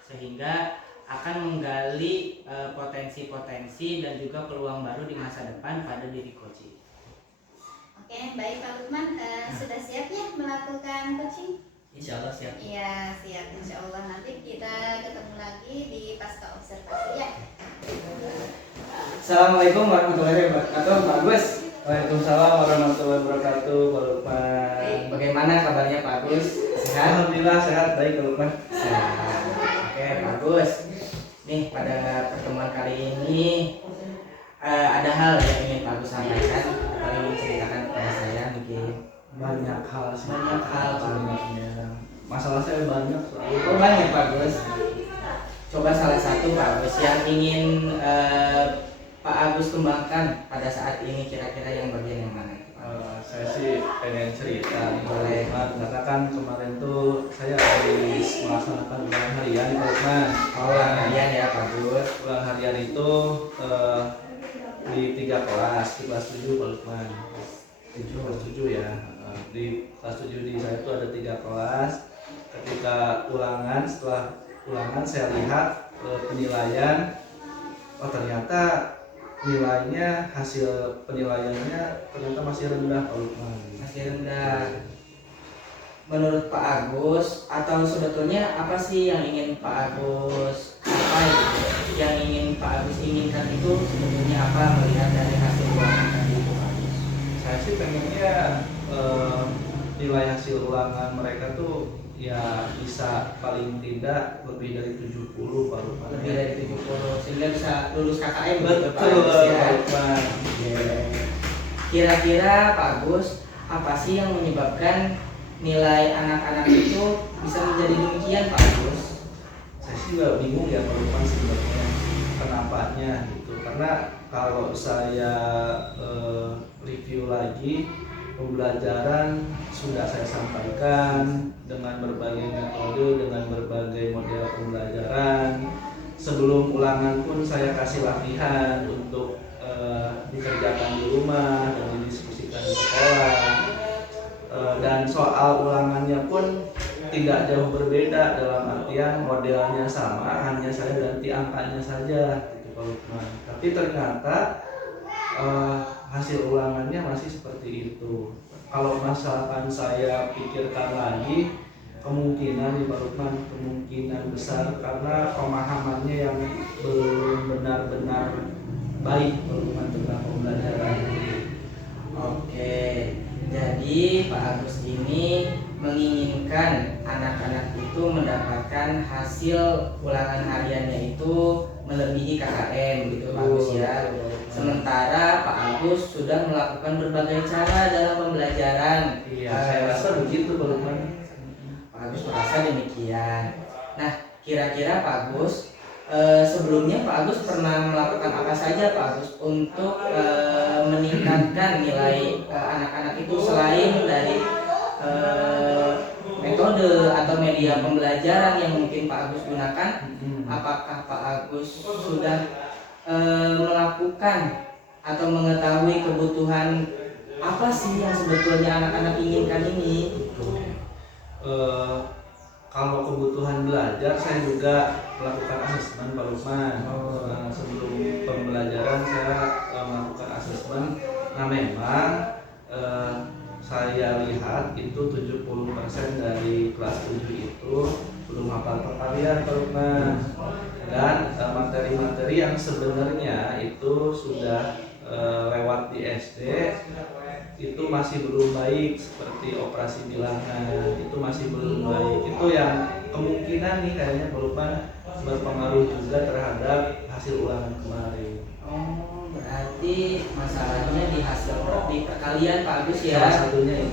sehingga akan menggali potensi-potensi dan juga peluang baru di masa depan pada diri coaching. Oke, baik Pak Lukman, sudah siap ya melakukan coaching? Insya Allah siap. Iya, siap. Insya Allah nanti kita ketemu lagi di pasca observasi ya. Assalamualaikum warahmatullahi wabarakatuh, Pak Agus. Waalaikumsalam warahmatullahi wabarakatuh, Pak Lukman. Bagaimana kabarnya Pak Agus? Sehat? Alhamdulillah sehat, baik Pak Lukman. Sehat. Oke Pak Agus. Nih pada pertemuan kali ini ada hal yang ingin Pak Agus sampaikan atau ingin ceritakan kepada saya mungkin. Banyak hal sih. Banyak hal Pak Agus. Masalah saya banyak soalnya. Oh banyak Pak Agus. Coba salah satu Pak Agus yang ingin Pak Agus kembangkan pada saat ini, kira-kira yang bagian yang mana? Saya sih pengen cerita nih, Boleh. karena kan kemarin tuh saya habis melaksanakan ulangan harian di Pak Lukman. Ulangan harian ya Pak Agus. Ulangan harian itu di 3 kelas, di kelas 7 Pak Lukman. 7 ya. Di kelas 7 di saya itu ada 3 kelas. Ketika setelah ulangan saya lihat penilaian, oh ternyata nilainya, hasil penilaiannya ternyata masih rendah Pak Lukman. Masih rendah. Menurut Pak Agus, atau sebetulnya apa sih yang ingin Pak Agus capai? Yang ingin Pak Agus inginkan itu sebetulnya apa melihat dari hasil ulangan tadi itu Pak Agus? Saya sih pengennya nilai hasil ulangan mereka tuh ya bisa paling tidak lebih dari 70 Pak Lukman. Lebih dari 70 sehingga bisa lulus KKM. Betul Pak Agus, ya. Pak Lukman. Kira-kira Pak Agus, apa sih yang menyebabkan nilai anak-anak itu bisa menjadi demikian Pak Agus? Saya sih juga bingung ya Pak Lukman sebenarnya kenapanya gitu. Karena kalau saya review lagi pembelajaran sudah saya sampaikan dengan berbagai metode, dengan berbagai model pembelajaran. Sebelum ulangan pun saya kasih latihan untuk dikerjakan di rumah dan didiskusikan di sekolah. Dan soal ulangannya pun tidak jauh berbeda, dalam artian modelnya sama, hanya saya ganti angkanya saja gitu Pak Lukman. Tapi ternyata hasil ulangannya masih seperti itu. Kalau misalkan saya pikirkan lagi, kemungkinan di Pak Lukman, kemungkinan besar karena pemahamannya yang belum benar-benar baik Pak Lukman tentang pembelajaran. Oke, jadi Pak Agus ini menginginkan anak-anak itu mendapatkan hasil ulangan hariannya itu melebihi KKM gitu Pak Agus ya. Sementara Pak Agus sudah melakukan berbagai cara dalam pembelajaran. Iya, saya rasa begitu Pak Lukman. Pak Agus merasa demikian. Nah, kira-kira Pak Agus, sebelumnya Pak Agus pernah melakukan apa saja Pak Agus untuk meningkatkan nilai anak-anak itu selain dari metode atau media pembelajaran yang mungkin Pak Agus gunakan? Apakah Pak Agus sudah melakukan atau mengetahui kebutuhan apa sih yang sebetulnya anak-anak inginkan ini? Kalau kebutuhan belajar saya juga melakukan asesmen Pak Lukman. Sebelum pembelajaran saya melakukan asesmen. Nah memang saya lihat itu 70% dari kelas 7 itu belum hafal perkalian Pak Lukman. Dan materi-materi yang sebenarnya itu sudah lewat di SD itu masih belum baik, seperti operasi bilangan itu masih belum baik. Itu yang kemungkinan nih kayaknya Pak Lukman berpengaruh juga terhadap hasil ulangan kemarin. Oh, berarti masalahnya di hasil di perkalian Pak Agus ya.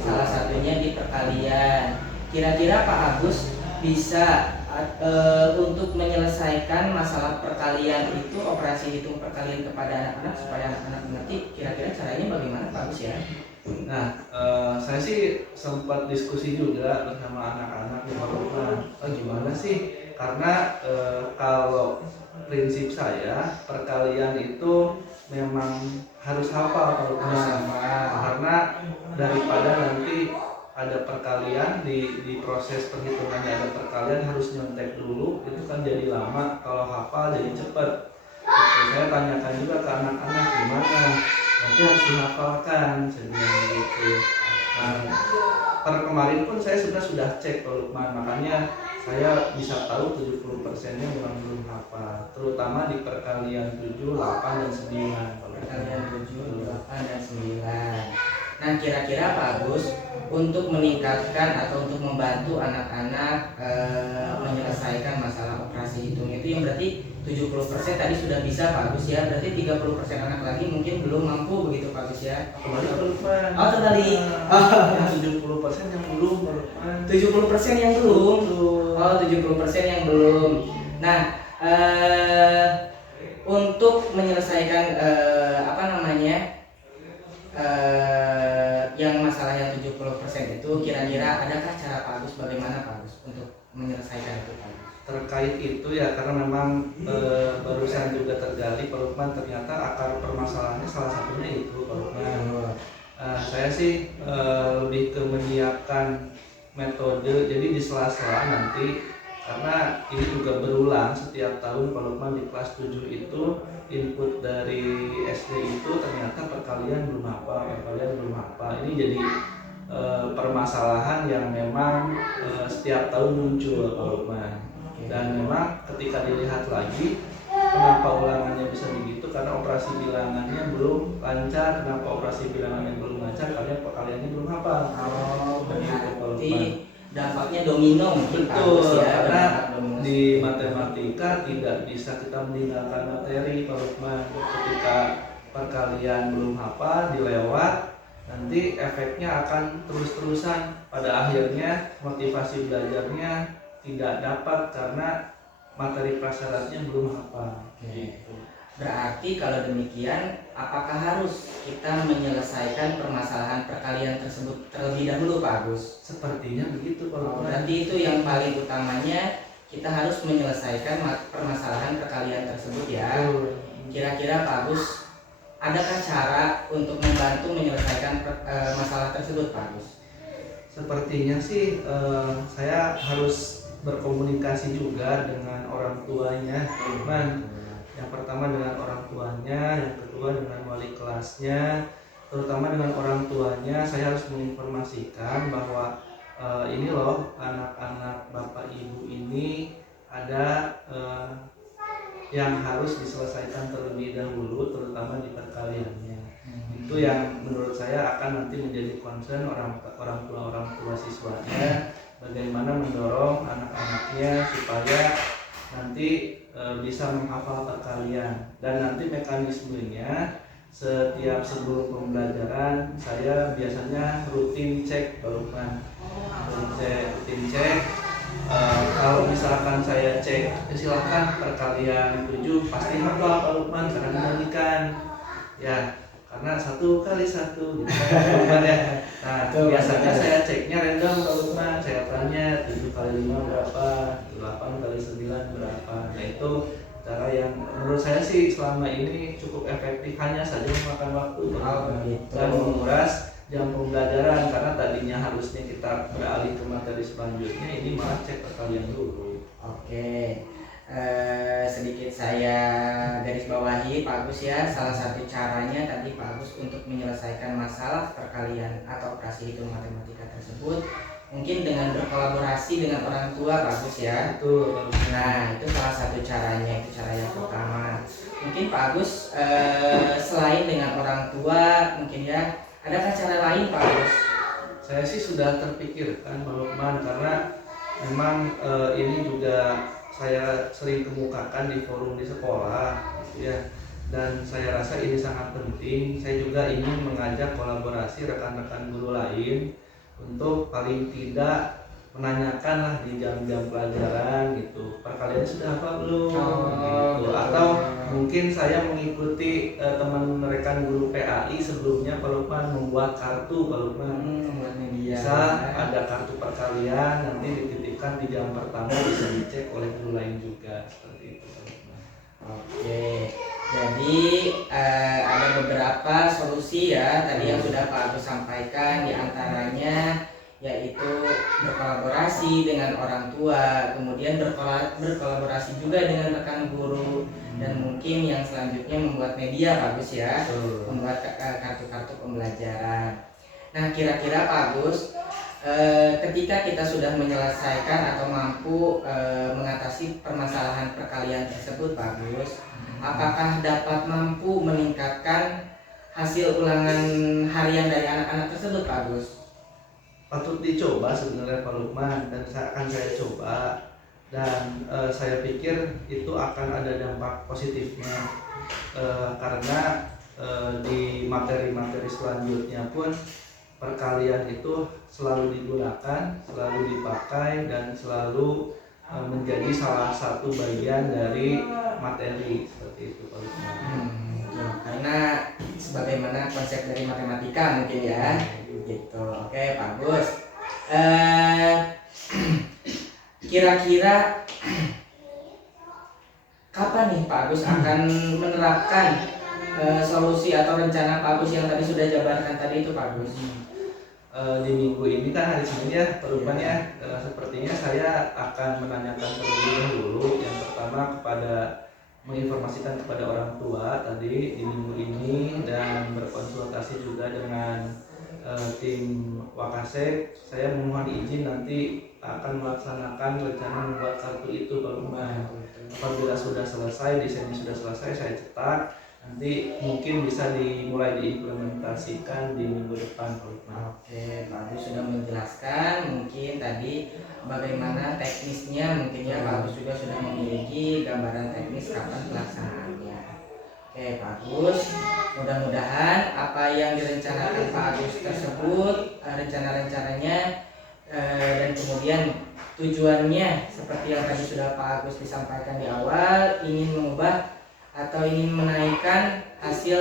Salah satunya di perkalian. Kira-kira Pak Agus bisa untuk menyelesaikan masalah perkalian itu, operasi hitung perkalian kepada anak-anak supaya anak-anak mengerti, kira-kira caranya bagaimana Pak Agus ya? Nah, saya sih sempat diskusi juga bersama anak-anak di Pak Lukman. Gimana sih? Karena kalau prinsip saya perkalian itu memang harus hafal Pak Lukman. Karena daripada nanti ada perkalian di proses perhitungannya ada perkalian harus nyontek dulu, itu kan jadi lama. Kalau hafal jadi cepet. Saya tanyakan juga ke anak-anak gimana, nanti harus dihafalkan sebenarnya gitu. Per kemarin pun saya sudah cek Pak Lukman, makanya saya bisa tahu 70%-nya memang belum hafal, terutama di perkalian 7, 8, dan 9. Perkalian 7, 8, dan 9. Nah, kira-kira Pak Agus untuk meningkatkan atau untuk membantu anak-anak menyelesaikan masalah operasi hitung itu yang berarti 70% tadi sudah bisa Pak Agus ya, berarti 30% anak lagi mungkin belum mampu begitu Pak Agus ya. Kembali Pak Lukman. Oh, terbalik. Yang 70% yang belum Pak Lukman. 70% yang belum. Oh, 70% yang belum. Nah, untuk menyelesaikan yang masalah yang 70% itu, kira-kira adakah cara Pak Agus, bagaimana Pak Agus untuk menyelesaikan itu Pak Agus? Terkait itu ya, karena memang barusan juga tergali Pak Lukman, ternyata akar permasalahannya salah satunya itu Pak Lukman. Saya sih lebih ke menyiapkan metode, jadi di sela-sela nanti, karena ini juga berulang setiap tahun Pak Lukman, di kelas 7 itu input dari SD itu ternyata perkalian belum hafal. Ini jadi permasalahan yang memang setiap tahun muncul Pak Lukman. Dan memang ketika dilihat lagi, kenapa ulangannya bisa begitu, karena operasi bilangannya belum lancar. Kenapa operasi bilangannya belum membaca kaliannya belum hafal. Oh, Begitu, Pak berarti Lukman. dampaknya domino mungkin Pak Agus Betul, ya, karena berdampak domino. di matematika tidak bisa kita meninggalkan materi Pak Lukman. Ketika perkalian belum hafal dilewat, nanti efeknya akan terus-terusan. Pada akhirnya motivasi belajarnya tidak dapat karena materi prasyaratnya belum hafal. Gitu. Berarti kalau demikian, apakah harus kita menyelesaikan permasalahan perkalian tersebut terlebih dahulu Pak Agus? Sepertinya begitu Pak Oh, Lukman. berarti itu yang paling utamanya, kita harus menyelesaikan permasalahan perkalian tersebut ya. Betul. Kira-kira Pak Agus, adakah cara untuk membantu menyelesaikan masalah tersebut Pak Agus? Sepertinya sih saya harus berkomunikasi juga dengan orang tuanya, teman. Yang pertama dengan orang tuanya, yang kedua dengan wali kelasnya. Terutama dengan orang tuanya, saya harus menginformasikan bahwa ini loh anak-anak bapak ibu ini ada yang harus diselesaikan terlebih dahulu, terutama di perkaliannya. Itu yang menurut saya akan nanti menjadi concern orang tua siswanya, bagaimana mendorong anak-anaknya supaya nanti bisa menghafal perkalian. Dan nanti mekanismenya setiap sebelum pembelajaran saya biasanya rutin cek Pak Lukman. Rutin cek. Kalau misalkan saya cek silahkan perkalian 7 pasti hafal Pak Lukman karena dibandingkan ya, karena 1 kali 1 gitu kan Pak Lukman ya. Nah biasanya saya ceknya random Pak Lukman, saya tanya 7 kali 5 berapa, 8 kali 9 berapa. Nah itu cara yang menurut saya sih selama ini cukup efektif, hanya saja memakan waktu dan menguras jam pembelajaran, karena tadinya harusnya kita beralih ke materi selanjutnya, ini malah cek perkalian dulu. Oke, sedikit saya garis bawahi Pak Agus ya, salah satu caranya tadi Pak Agus untuk menyelesaikan masalah perkalian atau operasi hitung matematika tersebut mungkin dengan berkolaborasi dengan orang tua Pak Agus ya. Betul. Nah itu salah satu caranya, itu cara yang pertama. Mungkin Pak Agus selain dengan orang tua mungkin ya, adakah cara lain Pak Agus? Saya sih sudah terpikirkan Pak Lukman, karena memang ini juga saya sering kemukakan di forum di sekolah gitu ya. Dan saya rasa ini sangat penting. Saya juga ingin mengajak kolaborasi rekan-rekan guru lain untuk paling tidak menanyakan lah di jam-jam pelajaran gitu, perkalian sudah apa belum gitu. Atau mungkin saya mengikuti teman rekan guru PAI sebelumnya Pak Lukman membuat kartu Pak Lukman. Membuat media. Bisa ada kartu perkalian, nanti dititipkan di jam pertama, bisa dicek oleh guru lain juga, seperti itu Pak Lukman. Oke, jadi ada beberapa solusi ya tadi yang sudah Pak Agus sampaikan, diantaranya yaitu berkolaborasi dengan orang tua, kemudian berkolaborasi juga dengan rekan guru, dan mungkin yang selanjutnya membuat media Pak Agus ya, membuat kartu-kartu pembelajaran. Nah kira-kira Pak Agus, ketika kita sudah menyelesaikan atau mampu mengatasi permasalahan perkalian tersebut Pak Agus, apakah dapat mampu meningkatkan hasil ulangan harian dari anak-anak tersebut Pak Agus? Patut dicoba sebenarnya Pak Lukman, dan akan saya coba, dan saya pikir itu akan ada dampak positifnya, karena di materi-materi selanjutnya pun perkalian itu selalu digunakan, selalu dipakai, dan selalu menjadi salah satu bagian dari materi, seperti itu Pak Lukman. Karena sebagaimana konsep dari matematika mungkin ya gitu. Oke Pak Agus, kira-kira kapan nih Pak Agus akan menerapkan solusi atau rencana Pak Agus yang tadi sudah jabarkan tadi itu Pak Agus? Di minggu ini kan hari Senin ya Pak Lukman ya, sepertinya saya akan menanyakan terlebih dahulu, yang pertama kepada menginformasikan kepada orang tua tadi di minggu ini, dan berkonsultasi juga dengan tim Wakasek. Saya mohon izin nanti akan melaksanakan rencana membuat kartu itu Pak Lukman. Apabila sudah selesai, desainnya sudah selesai, saya cetak, nanti mungkin bisa dimulai diimplementasikan di minggu depan Pak Lukman. Oke, Pak Agus sudah menjelaskan mungkin tadi bagaimana teknisnya, mungkin ya Pak Agus juga sudah memiliki gambaran teknis kapan pelaksanaannya. Oke, Pak Agus, mudah-mudahan apa yang direncanakan Pak Agus tersebut, rencana-rencananya dan kemudian tujuannya seperti yang tadi sudah Pak Agus disampaikan di awal, ingin mengubah atau ingin menaikkan hasil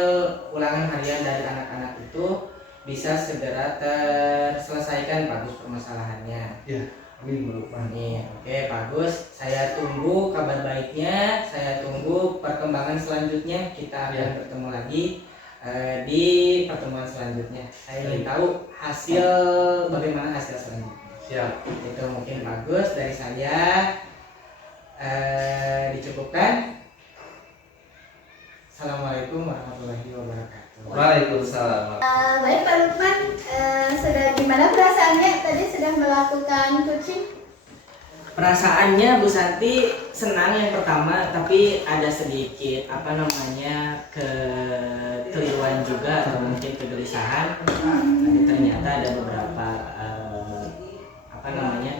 ulangan harian dari anak-anak itu bisa segera terselesaikan Pak Agus permasalahannya. Ya, amin Pak Lukman. Amin. Oke Pak Agus, saya tunggu kabar baiknya, saya tunggu perkembangan selanjutnya. Kita akan bertemu lagi di pertemuan selanjutnya. Saya ingin tahu hasil, bagaimana hasil selanjutnya. Siap. Itu mungkin bagus dari saya. Dicukupkan. Assalamualaikum warahmatullahi wabarakatuh. Waalaikumsalam. Baik Pak Lukman, sudah gimana perasaannya tadi sudah melakukan coaching? Perasaannya Bu Santi senang yang pertama, tapi ada sedikit kekeliruan juga atau mungkin kegelisahan. Tapi ternyata ada beberapa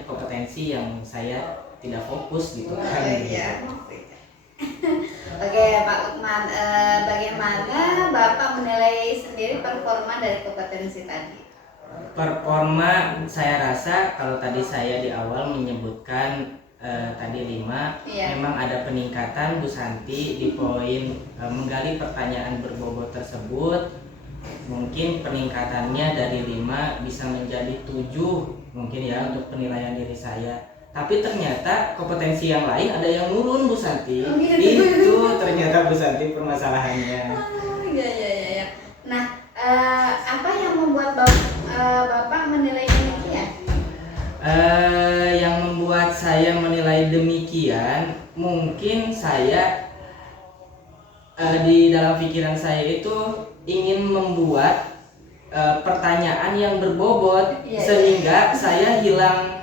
kompetensi yang saya tidak fokus gitu kan. Iya. Oke Pak Lukman, bagaimana Bapak menilai sendiri performa dari kompetensi tadi? Performa saya rasa kalau tadi saya di awal menyebutkan tadi 5, Iya. memang ada peningkatan Bu Santi di poin menggali pertanyaan berbobot tersebut. Mungkin peningkatannya dari 5 bisa menjadi 7 mungkin ya untuk penilaian diri saya. Tapi ternyata kompetensi yang lain ada yang nurun Bu Santi. Oh, gitu. Itu ternyata Bu Santi permasalahannya. Iya. Nah, apa yang membuat Bapak menilai demikian? Yang membuat saya menilai demikian, mungkin saya di dalam pikiran saya itu ingin membuat pertanyaan yang berbobot, sehingga saya hilang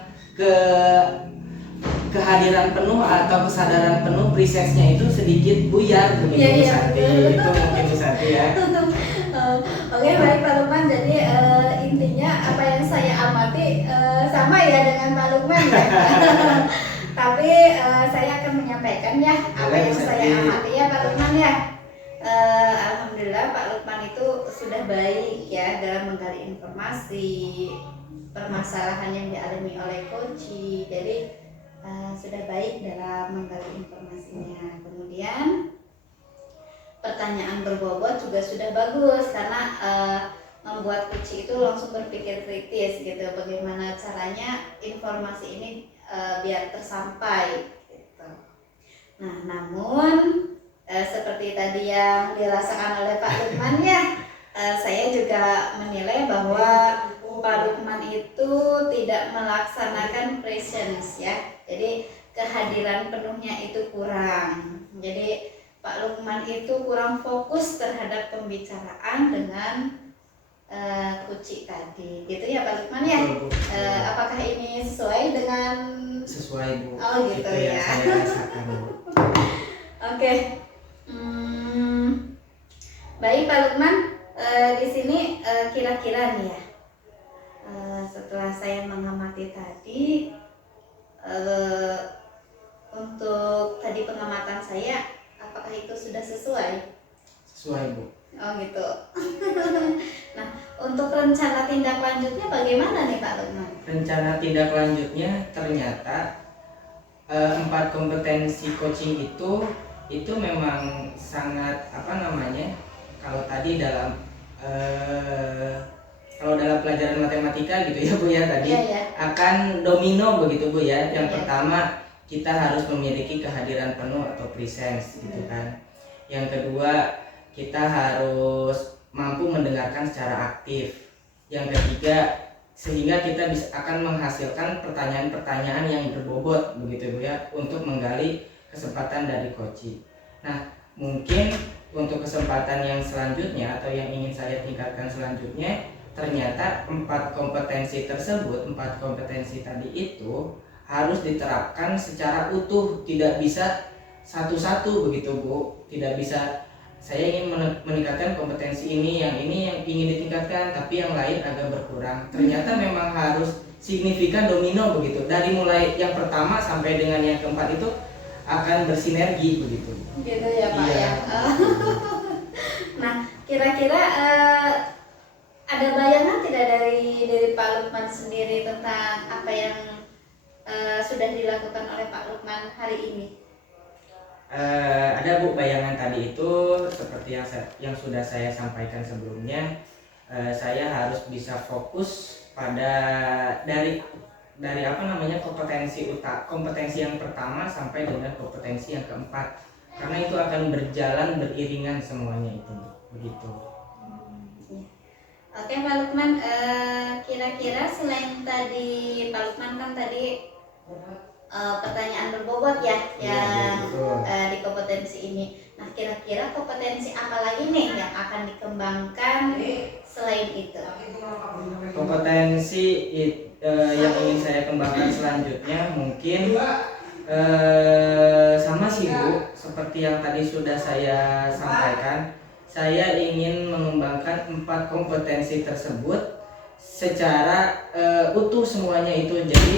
kehadiran penuh atau kesadaran penuh, presensnya itu sedikit buyar begitu Bu Santi. Itu mungkin Bu Santi ya. Oke, baik Pak Lukman. Jadi intinya apa yang saya amati sama ya dengan Pak Lukman ya. Tapi saya akan menyampaikan ya apa yang saya amati ya Pak Lukman ya. Alhamdulillah Pak Lukman itu sudah baik ya dalam menggali informasi permasalahan yang dialami oleh coach. Jadi sudah baik dalam menggali informasinya. Kemudian pertanyaan berbobot juga sudah bagus karena membuat coach itu langsung berpikir kritis gitu, bagaimana caranya informasi ini biar tersampai gitu. Nah, namun seperti tadi yang dirasakan oleh Pak Lukman ya, saya juga menilai bahwa Pak Lukman itu tidak melaksanakan presence ya. Jadi kehadiran penuhnya itu kurang. Jadi Pak Lukman itu kurang fokus terhadap pembicaraan dengan kucing tadi. Gitu ya Pak Lukman ya. Apakah ini sesuai dengan Sesuai Bu. Oh gitu Itu ya. yang saya rasakan Bu. Oke. Baik Pak Lukman, di sini kira-kira nih ya, setelah saya mengamati tadi, untuk tadi pengamatan saya, apakah itu sudah sesuai? Sesuai Bu. Oh gitu. Nah, untuk rencana tindak lanjutnya bagaimana nih Pak Lukman? Rencana tindak lanjutnya ternyata 4 kompetensi coaching itu memang sangat kalau tadi dalam pelajaran matematika gitu ya Bu ya tadi akan domino begitu Bu ya. Yang pertama kita harus memiliki kehadiran penuh atau presence gitu kan. Yang kedua kita harus mampu mendengarkan secara aktif. Yang ketiga sehingga kita akan menghasilkan pertanyaan-pertanyaan yang berbobot begitu Bu ya untuk menggali kesempatan dari coaching. Nah, mungkin untuk kesempatan yang selanjutnya atau yang ingin saya tingkatkan selanjutnya, ternyata 4 kompetensi tersebut, 4 kompetensi tadi itu harus diterapkan secara utuh, tidak bisa satu-satu begitu Bu, tidak bisa saya ingin meningkatkan kompetensi ini yang ingin ditingkatkan, tapi yang lain agak berkurang. Ternyata memang harus signifikan domino begitu. Dari mulai yang pertama sampai dengan yang keempat itu akan bersinergi begitu. Gitu ya Pak Iya. ya. Nah, kira-kira ada bayangan tidak dari Pak Lukman sendiri tentang apa yang sudah dilakukan oleh Pak Lukman hari ini? Ada Bu, bayangan tadi itu seperti yang sudah saya sampaikan sebelumnya. Saya harus bisa fokus pada dari apa namanya kompetensi yang pertama sampai dengan kompetensi yang keempat, karena itu akan berjalan beriringan semuanya itu begitu. Oke Pak Lukman, kira-kira selain tadi Pak Lukman kan tadi pertanyaan berbobot ya yang betul. di kompetensi ini. Nah, kira-kira kompetensi apa lagi nih yang akan dikembangkan selain itu? Kompetensi yang ingin saya kembangkan selanjutnya mungkin sama sih Bu, seperti yang tadi sudah saya sampaikan. Saya ingin mengembangkan 4 kompetensi tersebut secara utuh semuanya itu, jadi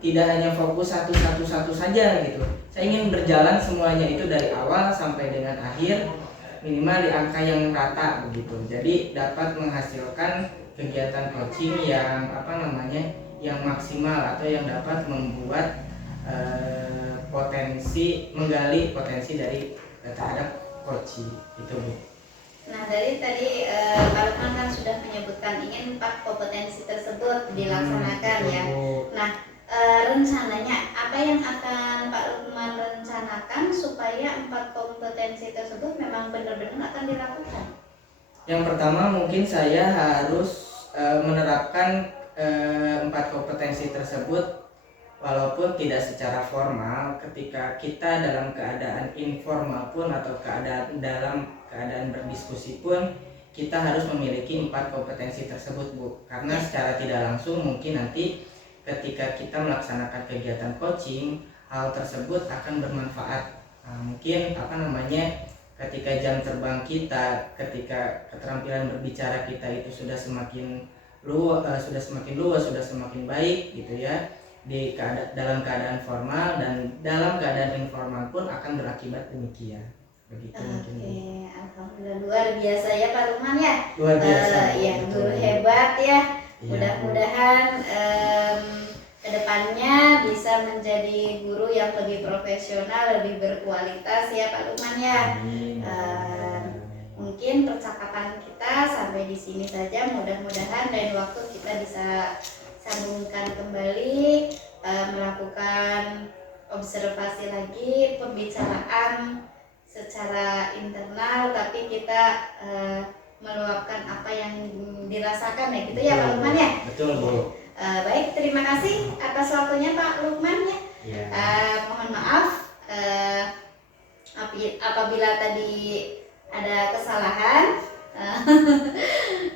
tidak hanya fokus satu saja gitu. Saya ingin berjalan semuanya itu dari awal sampai dengan akhir, minimal di angka yang rata begitu. Jadi dapat menghasilkan kegiatan coaching yang yang maksimal atau yang dapat membuat menggali potensi dari terhadap coaching itu Bu. Nah, dari tadi Pak Lukman kan sudah menyebutkan ingin 4 kompetensi tersebut dilaksanakan ya. Nah, rencananya apa yang akan Pak Lukman rencanakan supaya 4 kompetensi tersebut memang benar-benar akan dilakukan? Yang pertama mungkin saya harus menerapkan 4 kompetensi tersebut walaupun tidak secara formal. Ketika kita dalam keadaan informal pun atau dalam keadaan berdiskusi pun, kita harus memiliki 4 kompetensi tersebut Bu, karena secara tidak langsung mungkin nanti ketika kita melaksanakan kegiatan coaching, hal tersebut akan bermanfaat. Mungkin ketika jam terbang kita, ketika keterampilan berbicara kita itu sudah semakin luas, sudah semakin baik gitu ya, dalam keadaan formal dan dalam keadaan informal pun akan berakibat demikian. Begitu mungkin. Oke, alhamdulillah luar biasa ya Pak Lukman ya. Luar biasa. Ya, guru hebat ya. Mudah-mudahan kedepannya bisa menjadi guru yang lebih profesional, lebih berkualitas ya Pak Lukman ya. Amin. Mungkin percakapan kita sampai di sini saja. Mudah-mudahan lain waktu kita bisa sambungkan kembali, melakukan observasi lagi, pembicaraan secara internal, tapi kita meluapkan apa yang dirasakan ya gitu ya Pak Lukman ya. Betul Bu. Baik, terima kasih atas waktunya Pak Lukman ya. Mohon maaf apabila tadi ada kesalahan.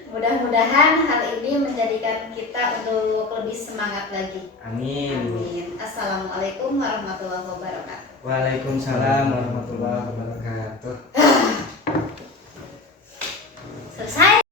Mudah-mudahan hal ini menjadikan kita untuk lebih semangat lagi. Amin. Amin. Assalamualaikum warahmatullahi wabarakatuh. Waalaikumsalam warahmatullahi wabarakatuh.